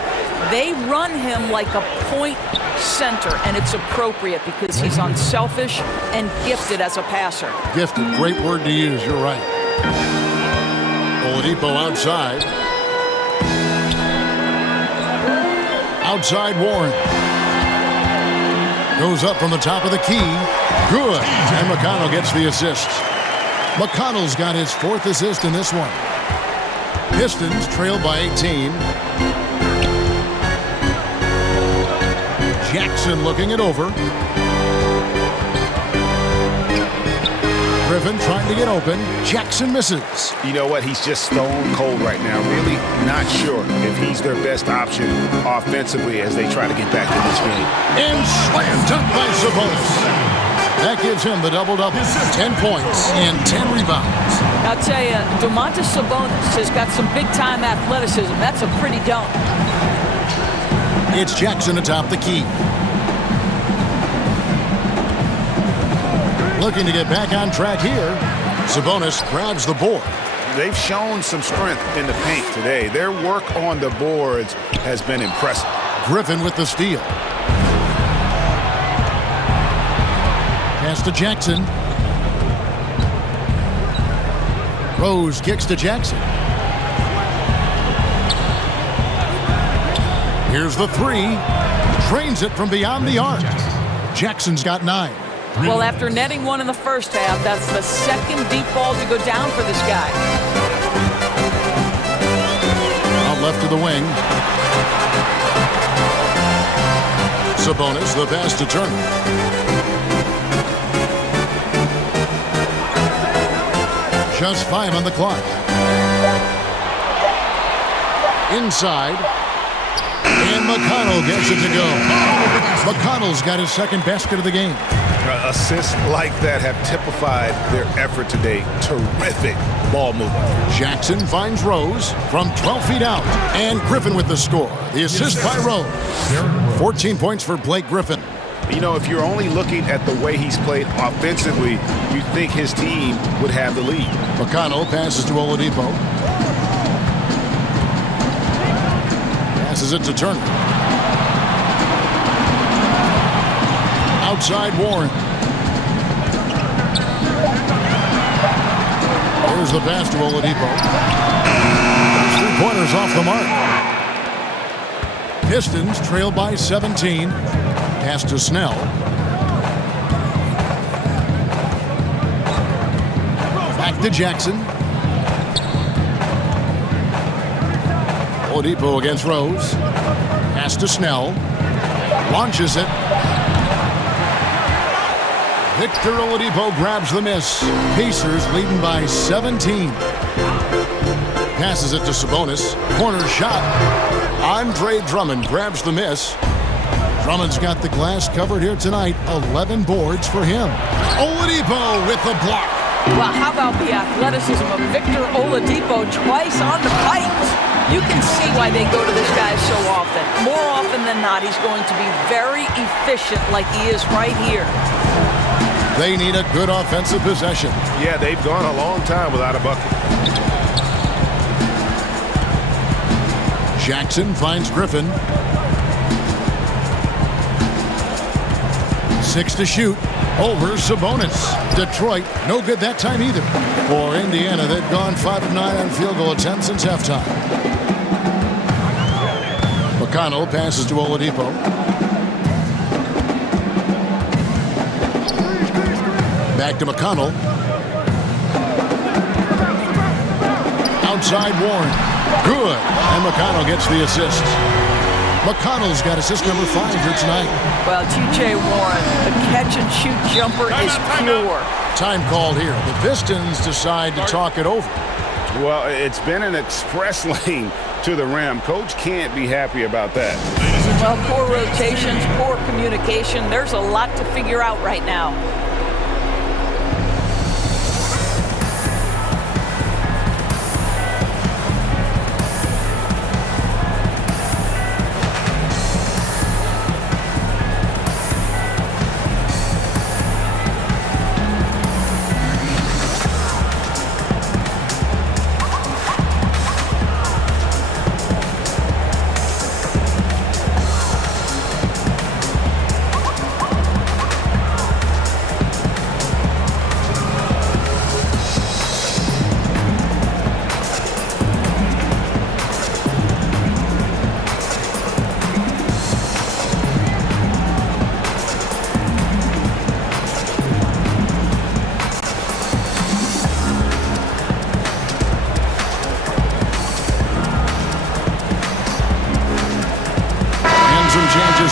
They run him like a point center, and it's appropriate because he's unselfish and gifted as a passer. Gifted, great word to use, you're right. Oladipo outside. Outside Warren. Goes up from the top of the key. Good. And McConnell gets the assist. McConnell's got his fourth assist in this one. Pistons trail by 18. Jackson looking it over. Griffin trying to get open. Jackson misses. You know what? He's just stone cold right now. Really not sure if he's their best option offensively as they try to get back in this game. And slam dunk by Sabonis. That gives him the double-double. 10 points and 10 rebounds. I'll tell you, Domantas Sabonis has got some big-time athleticism. That's a pretty dunk. It's Jackson atop the key. Looking to get back on track here. Sabonis grabs the board. They've shown some strength in the paint today. Their work on the boards has been impressive. Griffin with the steal. Pass to Jackson. Rose kicks to Jackson. Here's the three. Trains it from beyond the arc. Jackson's got 9. Well, after netting one in the first half, that's the second deep ball to go down for this guy. Out left to the wing. Sabonis, the pass to Turner. Just 5 on the clock. Inside. And McConnell gets it to go. McConnell's got his second basket of the game. Assists like that have typified their effort today. Terrific ball movement. Jackson finds Rose from 12 feet out. And Griffin with the score. The assist by Rose. 14 points for Blake Griffin. You know, if you're only looking at the way he's played offensively, you think his team would have the lead. McConnell passes to Oladipo. Passes it to Turner. Outside Warren. Here's the pass to Oladipo. three-pointers off the mark. Pistons trail by 17. Pass to Snell. Back to Jackson. Oladipo against Rose. Pass to Snell. Launches it. Victor Oladipo grabs the miss. Pacers leading by 17. Passes it to Sabonis. Corner shot. Andre Drummond grabs the miss. Drummond's got the glass covered here tonight. 11 boards for him. Oladipo with the block. Well, how about the athleticism of Victor Oladipo twice on the pipes? You can see why they go to this guy so often. More often than not, he's going to be very efficient like he is right here. They need a good offensive possession. Yeah, they've gone a long time without a bucket. Jackson finds Griffin. 6 to shoot. Over Sabonis. Detroit, no good that time either. For Indiana, they've gone 5 of 9 on field goal attempts since halftime. McConnell passes to Oladipo. Back to McConnell. Outside Warren. Good. And McConnell gets the assist. McConnell's got assist number 5 here tonight. Well, T.J. Warren, the catch-and-shoot jumper is pure. Time called here. The Pistons decide to talk it over. Well, it's been an express lane to the rim. Coach can't be happy about that. Well, poor rotations, poor communication. There's a lot to figure out right now.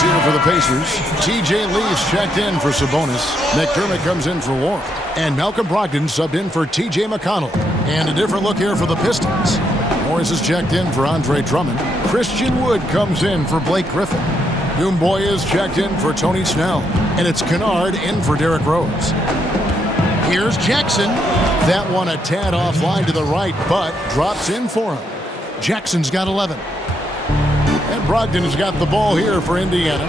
Here for the Pacers. TJ Leafs checked in for Sabonis. McDermott comes in for Warren. And Malcolm Brogdon subbed in for TJ McConnell. And a different look here for the Pistons. Morris is checked in for Andre Drummond. Christian Wood comes in for Blake Griffin. Doomboy is checked in for Tony Snell. And it's Kennard in for Derrick Rose. Here's Jackson. That one a tad offline to the right, but drops in for him. Jackson's got 11. And Brogdon has got the ball here for Indiana.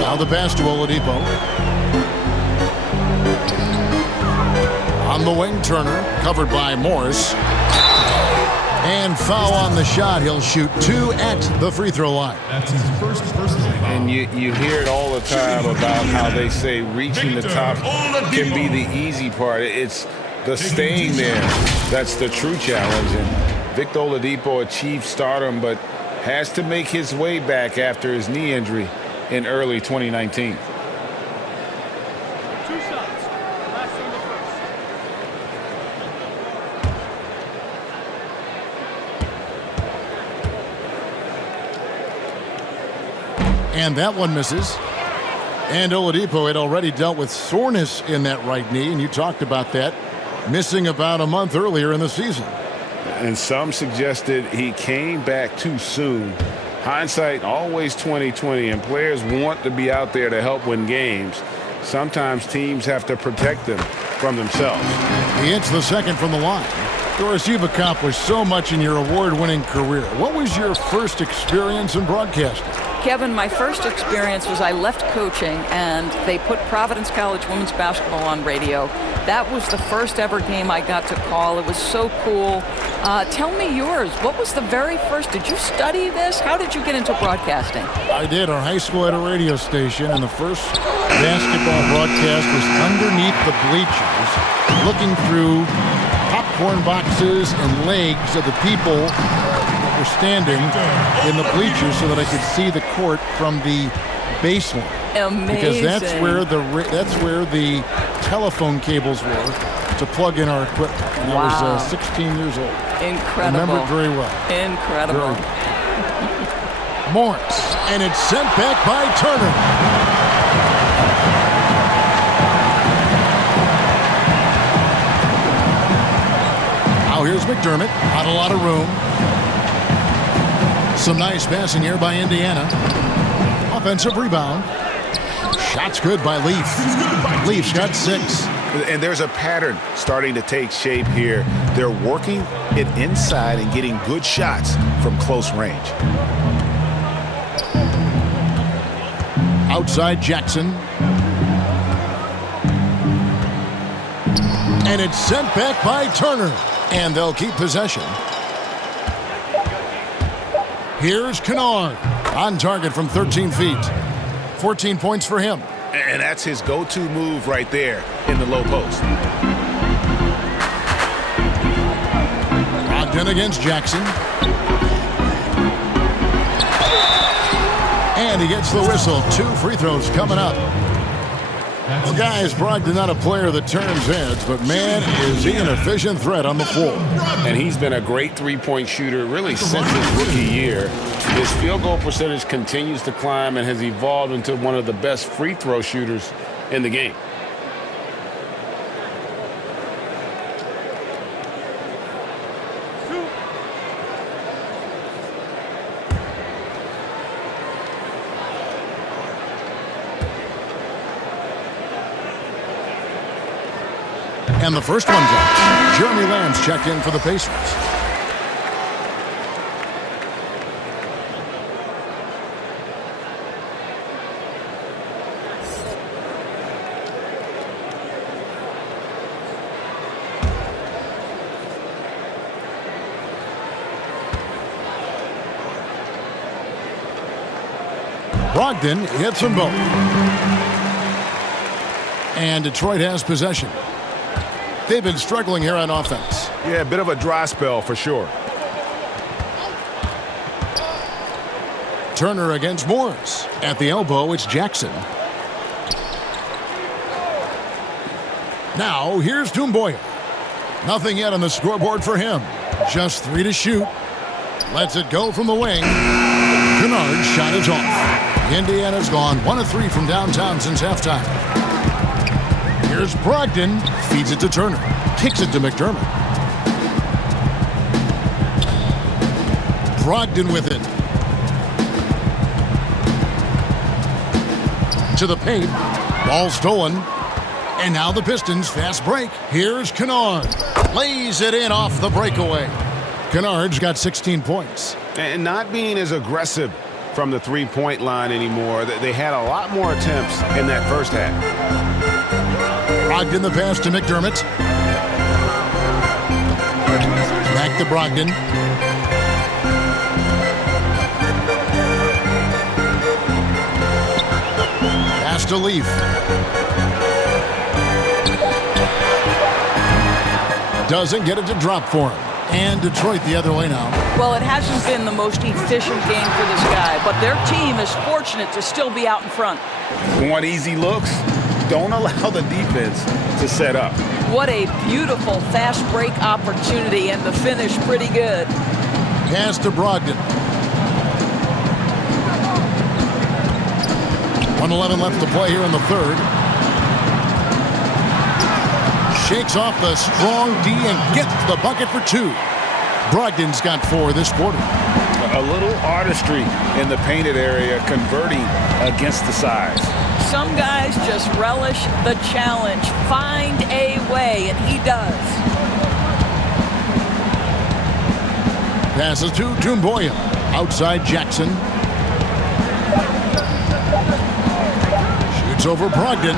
Now the pass to Oladipo. On the wing, Turner, covered by Morris. And foul on the shot. He'll shoot 2 at the free throw line. That's his first personal foul. And you hear it all the time about how they say reaching the top can be the easy part. It's the staying there that's the true challenge. And Victor Oladipo achieved stardom, but has to make his way back after his knee injury in early 2019. 2 shots. Last on the first. And that one misses. And Oladipo had already dealt with soreness in that right knee, and you talked about that, missing about a month earlier in the season. And some suggested he came back too soon. Hindsight, always 20/20, and players want to be out there to help win games. Sometimes teams have to protect them from themselves. He hits the second from the line. Doris, you've accomplished so much in your award-winning career. What was your first experience in broadcasting? Kevin, my first experience was I left coaching and they put Providence College women's basketball on radio. That was the first ever game I got to call. It was so cool. Tell me yours. What was the very first? Did you study this? How did you get into broadcasting? I did. Our high school had a radio station, and the first basketball broadcast was underneath the bleachers, looking through popcorn boxes and legs of the people that were standing in the bleachers so that I could see the court from the baseline. Amazing. Because that's where the telephone cables were to plug in our equipment. And I was 16 years old. Incredible. Remember it very well. Incredible. Morris, and it's sent back by Turner. Now here's McDermott. Not a lot of room. Some nice passing here by Indiana. Offensive rebound. Shot's good by Leaf. Leaf's got 6. And there's a pattern starting to take shape here. They're working it inside and getting good shots from close range. Outside Jackson. And it's sent back by Turner. And they'll keep possession. Here's Kennard. On target from 13 feet. 14 points for him. And that's his go-to move right there in the low post. Brogdon against Jackson. And he gets the whistle. 2 free throws coming up. Well, guys, Brogdon not a player that turns heads, but man, is he an efficient threat on the floor. And he's been a great three-point shooter really since his rookie year. His field goal percentage continues to climb and has evolved into one of the best free throw shooters in the game. And the first one drops. Jeremy Lamb's checked in for the Pacers. Brogdon hits them both. And Detroit has possession. They've been struggling here on offense. Yeah, a bit of a dry spell for sure. Turner against Morris. At the elbow, it's Jackson. Now, here's Doumbouya. Nothing yet on the scoreboard for him. Just 3 to shoot. Lets it go from the wing. Kennard's shot is off. Indiana's gone 1 of 3 from downtown since halftime. Here's Brogdon. Feeds it to Turner. Kicks it to McDermott. Brogdon with it. To the paint. Ball stolen. And now the Pistons fast break. Here's Kennard. Lays it in off the breakaway. Kennard's got 16 points. And not being as aggressive from the three-point line anymore. They had a lot more attempts in that first half. Brogdon the pass to McDermott. Back to Brogdon. Pass to Leaf. Doesn't get it to drop for him. And Detroit the other way now. Well, it hasn't been the most efficient game for this guy, but their team is fortunate to still be out in front. Want easy looks? Don't allow the defense to set up. What a beautiful fast break opportunity, and the finish pretty good. Pass to Brogdon. 1:11 left to play here in the third. Shakes off the strong D and gets the bucket for 2. Brogdon's got 4 this quarter. A little artistry in the painted area, converting against the size. Some guys just relish the challenge. Find a way, and he does. Passes to Doumbouya. Outside Jackson. Shoots over Brogdon.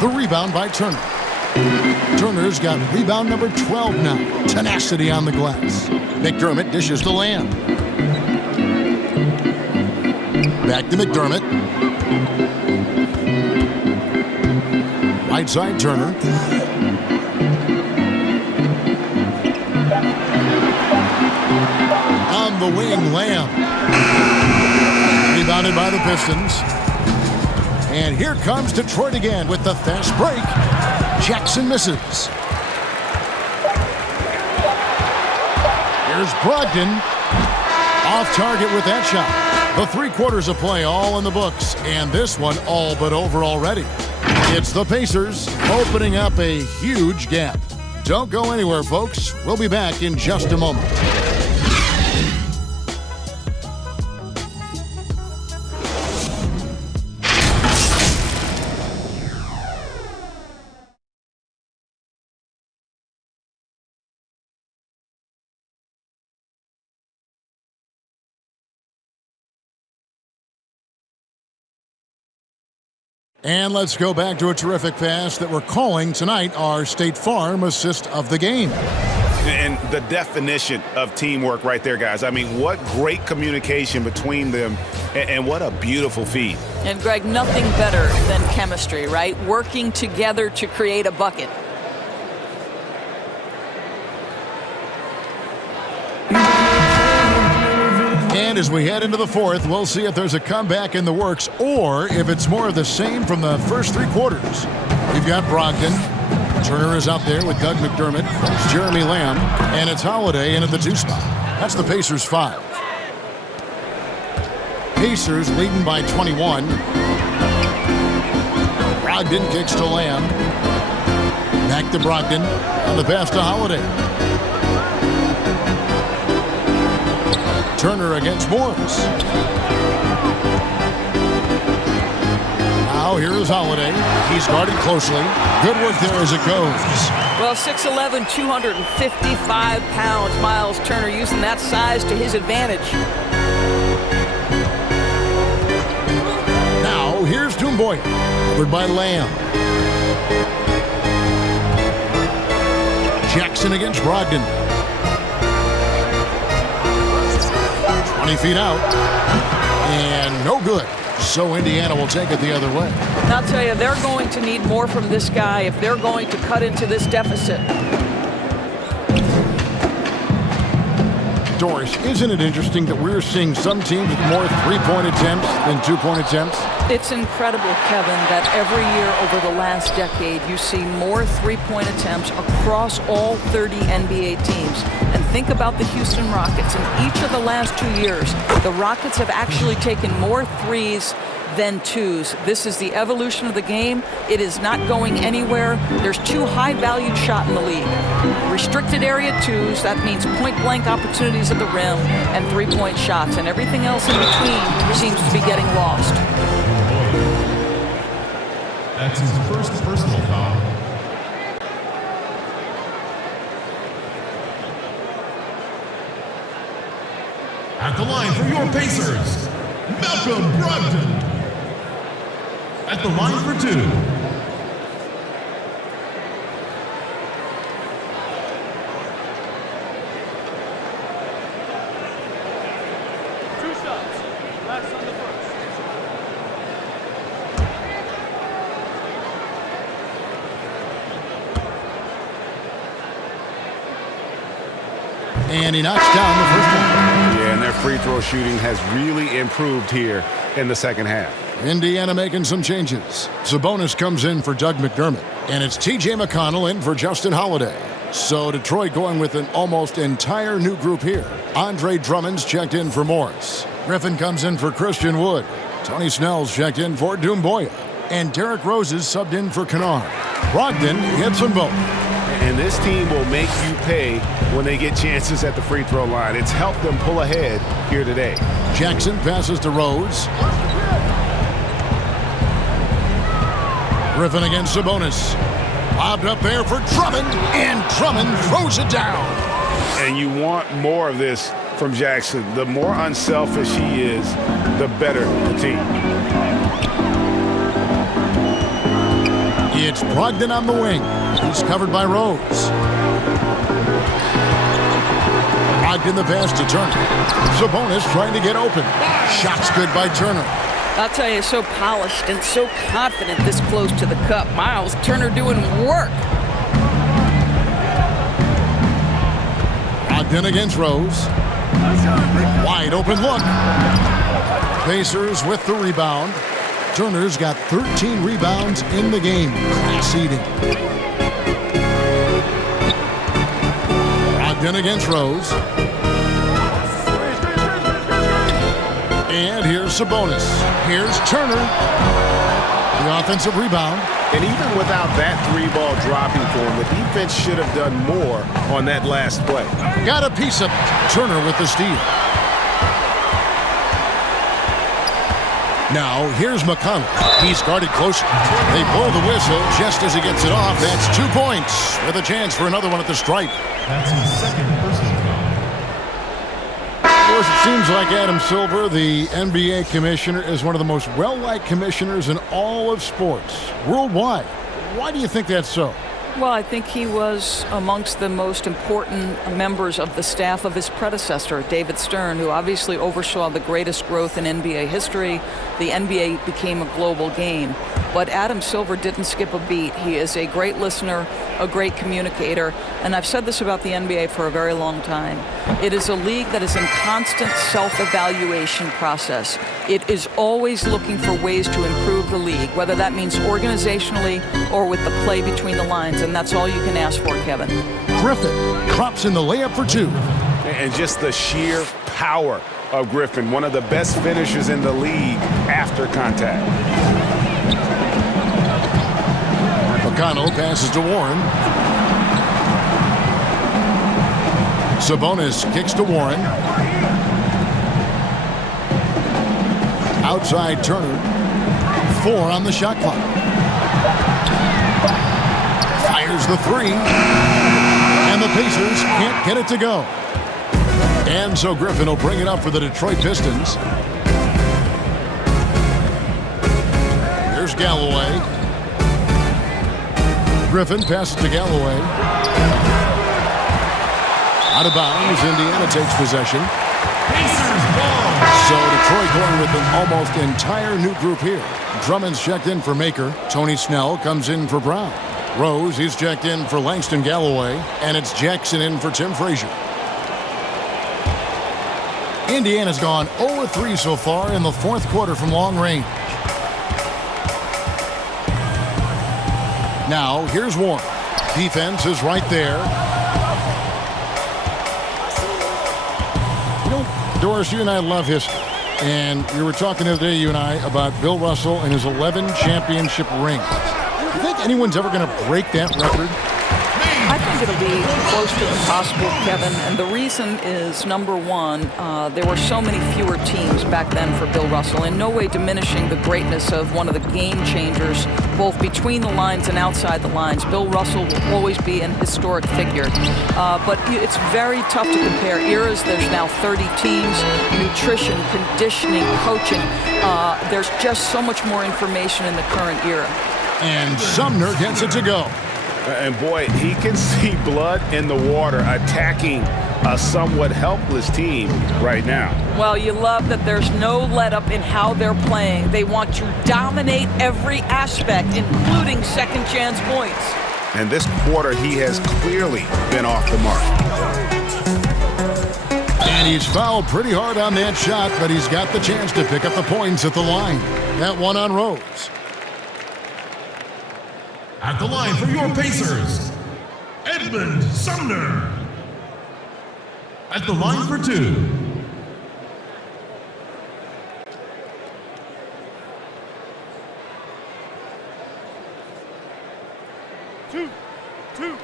The rebound by Turner. Turner's got rebound number 12 now. Tenacity on the glass. McDermott dishes to Lamb. Back to McDermott. Right side Turner. the wing, Lamb. Rebounded by the Pistons. And here comes Detroit again with the fast break. Jackson misses. Here's Brogdon. Off target with that shot. The 3 quarters of play all in the books, and this one all but over already. It's the Pacers opening up a huge gap. Don't go anywhere, folks. We'll be back in just a moment. And let's go back to a terrific pass that we're calling tonight our State Farm assist of the game. And the definition of teamwork right there, guys. I mean, what great communication between them, and what a beautiful feed. And, Greg, nothing better than chemistry, right? Working together to create a bucket. And as we head into the 4th, we'll see if there's a comeback in the works or if it's more of the same from the first 3 quarters. We've got Brogdon. Turner is out there with Doug McDermott. It's Jeremy Lamb. And it's Holiday in at the 2 spot. That's the Pacers 5. Pacers leading by 21. Brogdon kicks to Lamb. Back to Brogdon. On the pass to Holiday. Turner against Morris. Now here is Holiday. He's guarded closely. Good work there as it goes. Well, 6'11", 255 pounds. Miles Turner using that size to his advantage. Now here's Doumbouya. Covered by Lamb. Jackson against Brogdon. 20 feet out. And no good. So Indiana will take it the other way. I'll tell you, they're going to need more from this guy if they're going to cut into this deficit. Doris, isn't it interesting that we're seeing some teams with more 3-point attempts than 2-point attempts? It's incredible, Kevin, that every year over the last decade you see more 3-point attempts across all 30 NBA teams. And think about the Houston Rockets. In each of the last 2 years, the Rockets have actually taken more threes than twos. This is the evolution of the game. It is not going anywhere. There's 2 high-valued shots in the league. Restricted area twos, that means point-blank opportunities at the rim, and 3-point shots. And everything else in between seems to be getting lost. That's his first personal foul. At the line for your Pacers, Malcolm Brogdon. At the line for 2. 2 shots. Last on the first. And he knocks down the first one. Yeah, and their free throw shooting has really improved here in the second half. Indiana making some changes. Sabonis comes in for Doug McDermott. And it's T.J. McConnell in for Justin Holiday. So Detroit going with an almost entire new group here. Andre Drummond's checked in for Morris. Griffin comes in for Christian Wood. Tony Snell's checked in for Doumbouya. And Derrick Rose is subbed in for Kennard. Brogdon hits them both. And this team will make you pay when they get chances at the free throw line. It's helped them pull ahead here today. Jackson passes to Rose. Griffin against Sabonis. Lobbed up there for Drummond, and Drummond throws it down. And you want more of this from Jackson. The more unselfish he is, the better the team. It's Brogdon on the wing. He's covered by Rose. Brogdon the pass to Turner. Sabonis trying to get open. Shot's good by Turner. I'll tell you, so polished and so confident this close to the cup. Miles Turner doing work. Brogdon against Rose. Wide open look. Pacers with the rebound. Turner's got 13 rebounds in the game. Class eating. Brogdon against Rose. And here's Sabonis. Here's Turner. The offensive rebound. And even without that three-ball dropping for him, the defense should have done more on that last play. Got a piece of Turner with the steal. Now, here's McConnell. He's guarded close. They blow the whistle just as he gets it off. That's 2 points with a chance for another one at the stripe. That's his second personal foul. Of course, it seems like Adam Silver, the NBA commissioner, is one of the most well-liked commissioners in all of sports, worldwide. Why do you think that's so? Well, I think he was amongst the most important members of the staff of his predecessor, David Stern, who obviously oversaw the greatest growth in NBA history. The NBA became a global game. But Adam Silver didn't skip a beat. He is a great listener, a great communicator, and I've said this about the NBA for a very long time. It is a league that is in constant self-evaluation process. It is always looking for ways to improve the league, whether that means organizationally or with the play between the lines, and that's all you can ask for, Kevin. Griffin drops in the layup for 2. And just the sheer power of Griffin, one of the best finishers in the league after contact. McConnell passes to Warren. Sabonis kicks to Warren. Outside Turner. 4 on the shot clock. Fires the 3. And the Pacers can't get it to go. And so Griffin will bring it up for the Detroit Pistons. Here's Galloway. Griffin passes to Galloway. Out of bounds, Indiana takes possession. So Detroit going with an almost entire new group here. Drummond's checked in for Maker. Tony Snell comes in for Brown. Rose, he's checked in for Langston Galloway. And it's Jackson in for Tim Frazier. Indiana's gone 0-3 so far in the 4th quarter from long range. Now, here's Warren. Defense is right there. You know, Doris, you and I love history. And we were talking the other day, you and I, about Bill Russell and his 11 championship rings. Do you think anyone's ever going to break that record? I think it'll be close to impossible, Kevin, and the reason is, number one, there were so many fewer teams back then for Bill Russell, in no way diminishing the greatness of one of the game changers, both between the lines and outside the lines. Bill Russell will always be an historic figure, but it's very tough to compare eras. There's now 30 teams, nutrition, conditioning, coaching. There's just so much more information in the current era. And Sumner gets it to go. And boy, he can see blood in the water attacking a somewhat helpless team right now. Well, you love that there's no let-up in how they're playing. They want to dominate every aspect, including second-chance points. And this quarter, he has clearly been off the mark. And he's fouled pretty hard on that shot, but he's got the chance to pick up the points at the line. That one on Rose. At the line for your Pacers, Edmund Sumner. At the line for 2. Two.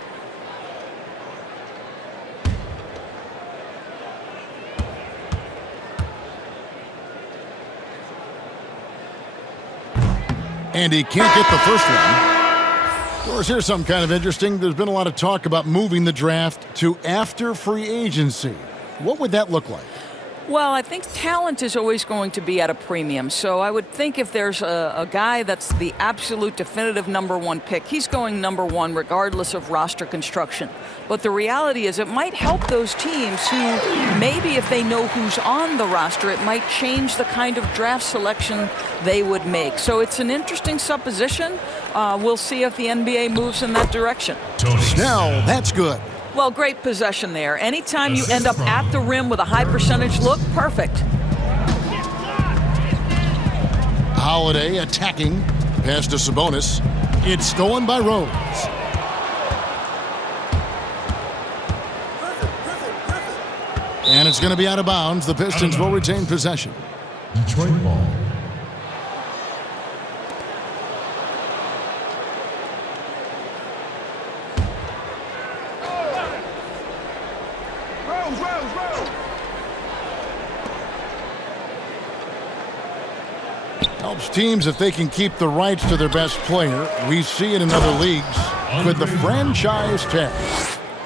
And he can't get the first one. Of course, here's something kind of interesting. There's been a lot of talk about moving the draft to after free agency. What would that look like? Well, I think talent is always going to be at a premium. So I would think if there's a guy that's the absolute definitive number 1 pick, he's going number 1 regardless of roster construction. But the reality is it might help those teams who maybe if they know who's on the roster, it might change the kind of draft selection they would make. So it's an interesting supposition. We'll see if the NBA moves in that direction. Snell, that's good. Well, great possession there. Anytime you end up at the rim with a high percentage look, perfect. Holiday attacking. Pass to Sabonis. It's stolen by Rose. And it's going to be out of bounds. The Pistons will retain possession. Detroit ball. Helps teams if they can keep the rights to their best player. We see it in other leagues. Could the franchise tag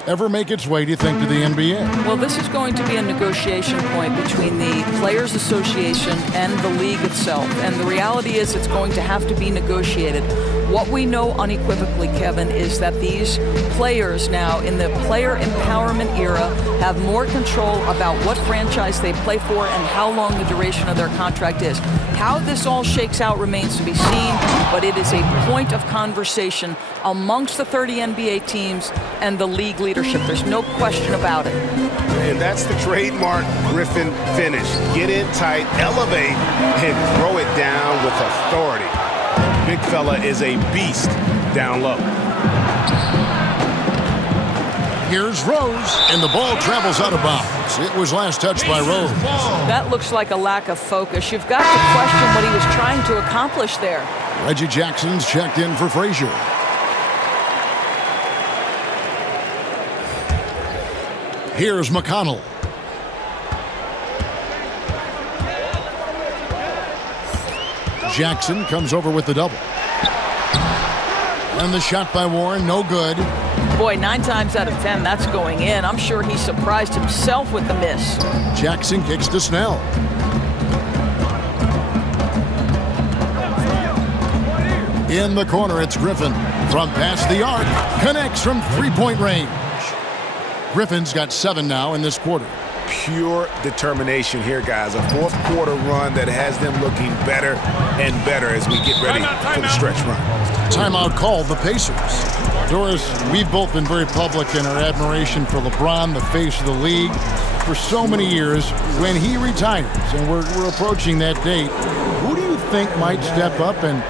ever make its way, do you think, to the NBA? Well, this is going to be a negotiation point between the Players Association and the league itself. And the reality is it's going to have to be negotiated. What we know unequivocally, Kevin, is that these players now in the player empowerment era have more control about what franchise they play for and how long the duration of their contract is. How this all shakes out remains to be seen, but it is a point of conversation amongst the 30 NBA teams and the league leadership. There's no question about it. And that's the trademark Griffin finish. Get in tight, elevate, and throw it down with authority. Big fella is a beast down low. Here's Rose, and the ball travels out of bounds. It was last touched by Rose. That looks like a lack of focus. You've got to question what he was trying to accomplish there. Reggie Jackson's checked in for Frazier. Here's McConnell. Jackson comes over with the double. And the shot by Warren, no good. Boy, 9 times out of 10, that's going in. I'm sure he surprised himself with the miss. Jackson kicks to Snell. In the corner, it's Griffin. From past the arc, connects from three-point range. Griffin's got 7 now in this quarter. Pure determination here, guys. A fourth quarter run that has them looking better and better as we get ready for the stretch run. Timeout called the Pacers. Doris, we've both been very public in our admiration for LeBron, the face of the league, for so many years. When he retires, and we're approaching that date, who do you think might step up and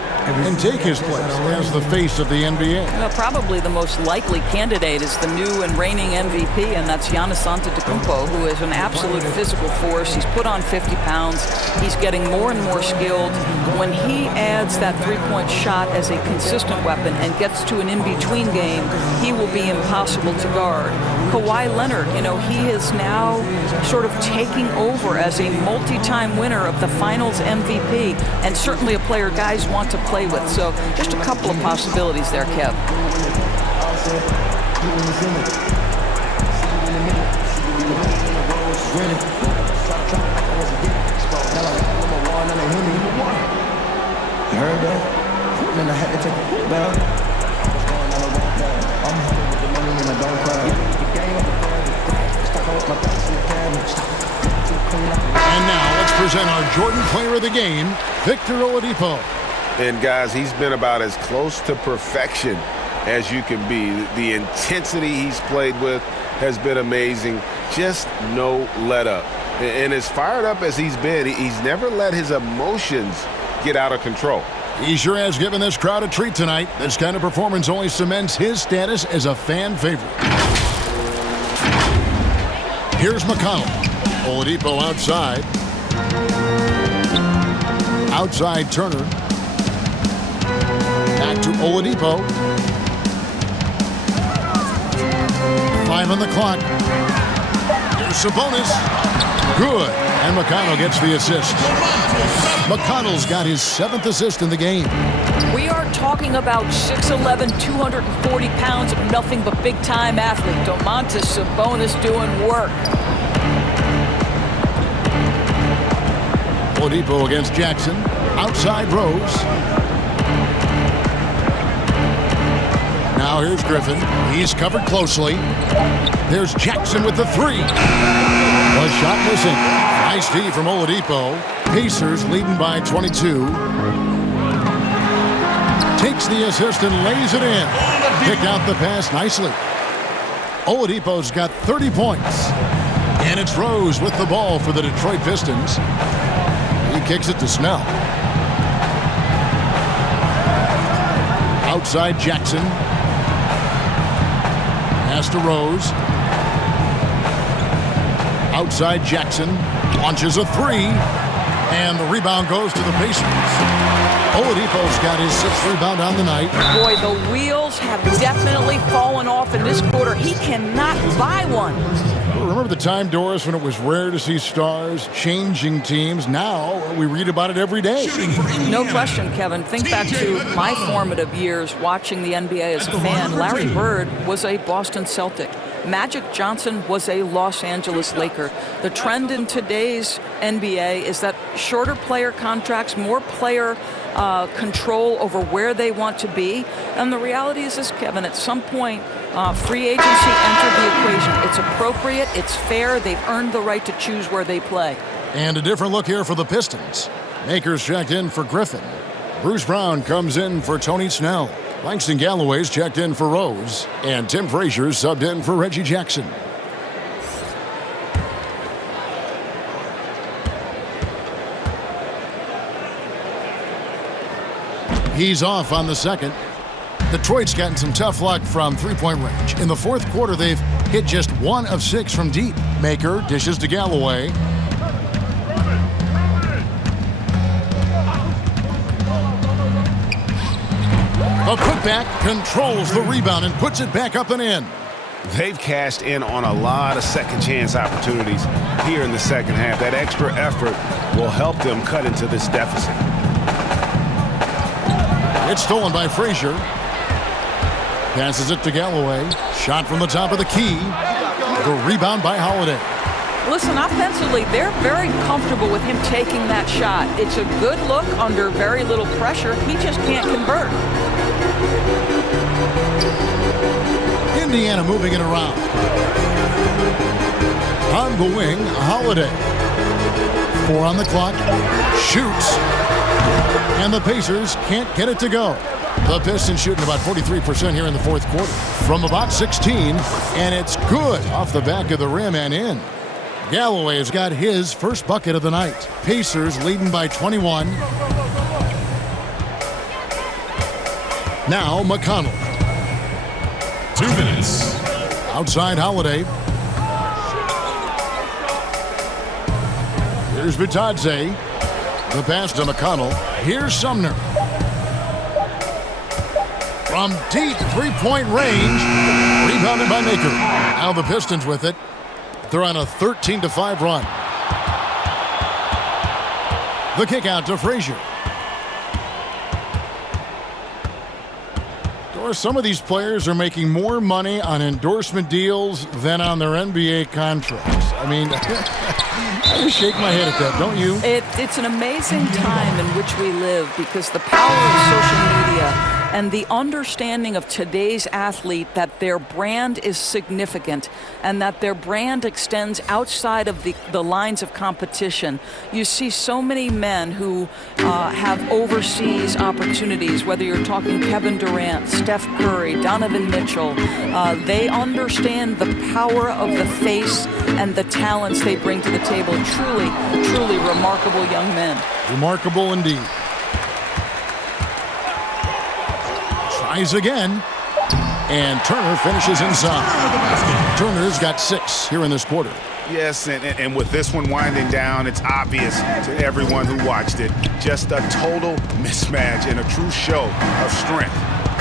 take his place as the face of the NBA? Well, probably the most likely candidate is the new and reigning MVP, and that's Giannis Antetokounmpo, who is an absolute physical force. He's put on 50 pounds. He's getting more and more skilled. When he adds that three-point shot as a consistent weapon and gets to an in-between game, he will be impossible to guard. Kawhi Leonard, he is now sort of taking over as a multi-time winner of the Finals MVP, and certainly a player guys want to play with. So just a couple of possibilities there, Kev. You heard that? Then I had to take a cool down. I'm hungry with the money and I don't cry. And now let's present our Jordan Player of the Game, Victor Oladipo. And guys, he's been about as close to perfection as you can be. The intensity he's played with has been amazing. Just no let up. And as fired up as he's been, he's never let his emotions get out of control. He sure has given this crowd a treat tonight. This kind of performance only cements his status as a fan favorite. Here's McConnell. Oladipo outside. Outside Turner. Back to Oladipo. 5 on the clock. Here's Sabonis. Good. And McConnell gets the assist. McConnell's got his 7th assist in the game. We are talking about 6'11", 240 pounds of nothing but big-time athlete. Domantas Sabonis doing work. Oladipo against Jackson. Outside Rose. Now here's Griffin. He's covered closely. There's Jackson with the 3. A shot missing. Nice D from Oladipo. Pacers leading by 22. Takes the assist and lays it in. Picked out the pass nicely. Oladipo's got 30 points. And it's Rose with the ball for the Detroit Pistons. He kicks it to Snell. Outside Jackson. Pass to Rose. Outside Jackson. Launches a three. And the rebound goes to the Pacers. Oladipo's got his 6th rebound on the night. Boy, the wheels have definitely fallen off in this quarter. He cannot buy one. Remember the time, Doris, when it was rare to see stars changing teams? Now we read about it every day. No question, Kevin. Think back to my formative years watching the NBA as a fan. Larry Bird was a Boston Celtic. Magic Johnson was a Los Angeles Laker. The trend in today's NBA is that shorter player contracts, more player control over where they want to be. And the reality is this, Kevin, at some point, free agency entered the equation. It's appropriate, it's fair, they've earned the right to choose where they play. And a different look here for the Pistons. Makers checked in for Griffin. Bruce Brown comes in for Tony Snell. Langston Galloway's checked in for Rose. And Tim Frazier's subbed in for Reggie Jackson. He's off on the second. Detroit's gotten some tough luck from three-point range. In the fourth quarter, they've hit just 1 of 6 from deep. Maker dishes to Galloway. A putback controls the rebound and puts it back up and in. They've cashed in on a lot of second chance opportunities here in the second half. That extra effort will help them cut into this deficit. It's stolen by Frazier. Passes it to Galloway. Shot from the top of the key. The rebound by Holiday. Listen, offensively, they're very comfortable with him taking that shot. It's a good look under very little pressure. He just can't convert. Indiana moving it around. On the wing, Holiday. 4 on the clock. Shoots. And the Pacers can't get it to go. The Pistons shooting about 43% here in the fourth quarter. From about 16, and it's good off the back of the rim and in. Galloway has got his first bucket of the night. Pacers leading by 21. Now McConnell. 2 minutes. Outside Holiday. Here's Bitadze. The pass to McConnell. Here's Sumner. From deep three-point range. Rebounded by Maker. Now the Pistons with it. They're on a 13-5 run. The kick out to Frazier. Some of these players are making more money on endorsement deals than on their NBA contracts. I mean, I just shake my head at that, don't you? It's an amazing time in which we live because the power of social media and the understanding of today's athlete that their brand is significant and that their brand extends outside of the lines of competition. You see so many men who have overseas opportunities, whether you're talking Kevin Durant, Steph Curry, Donovan Mitchell. They understand the power of the face and the talents they bring to the table. Truly, truly remarkable young men. Remarkable indeed. Tries again, and Turner finishes inside. Turner's got 6 here in this quarter. Yes, and with this one winding down, it's obvious to everyone who watched it. Just a total mismatch and a true show of strength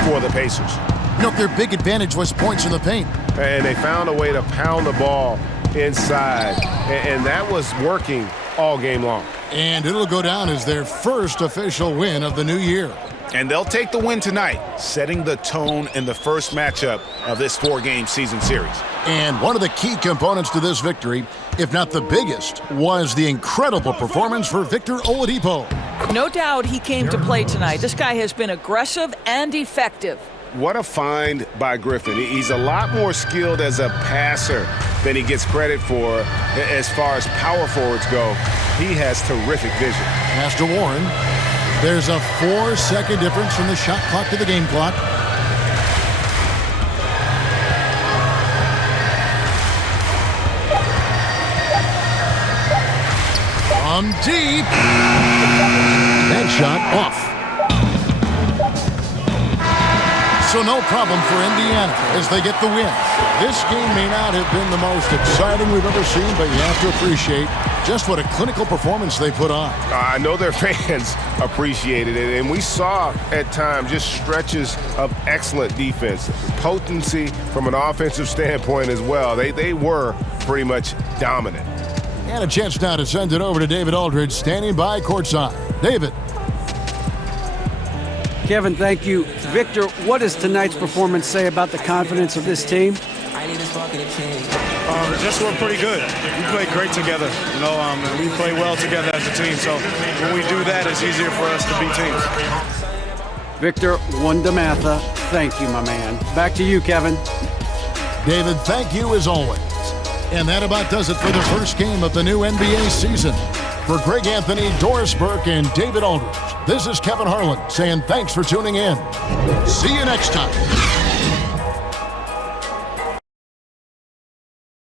for the Pacers. You know, their big advantage was points in the paint. And they found a way to pound the ball inside, and that was working all game long. And it'll go down as their first official win of the new year. And they'll take the win tonight, setting the tone in the first matchup of this 4-game season series. And one of the key components to this victory, if not the biggest, was the incredible performance for Victor Oladipo. No doubt he came to play tonight. This guy has been aggressive and effective. What a find by Griffin. He's a lot more skilled as a passer than he gets credit for as far as power forwards go. He has terrific vision. Pass to Warren. There's a 4-second difference from the shot clock to the game clock. From deep. That shot off. So no problem for Indiana as they get the win. This game may not have been the most exciting we've ever seen, but you have to appreciate just what a clinical performance they put on. I know their fans appreciated it, and we saw at times just stretches of excellent defense, potency from an offensive standpoint as well. They were pretty much dominant. And a chance now to send it over to David Aldridge, standing by courtside. David. Kevin, thank you. Victor, what does tonight's performance say about the confidence of this team? Just we're pretty good. We play great together, and we play well together as a team. So when we do that, it's easier for us to beat teams. Victor Wondermatha, thank you, my man. Back to you, Kevin. David, thank you as always. And that about does it for the first game of the new NBA season. For Greg Anthony, Doris Burke, and David Aldridge, this is Kevin Harlan saying thanks for tuning in. See you next time.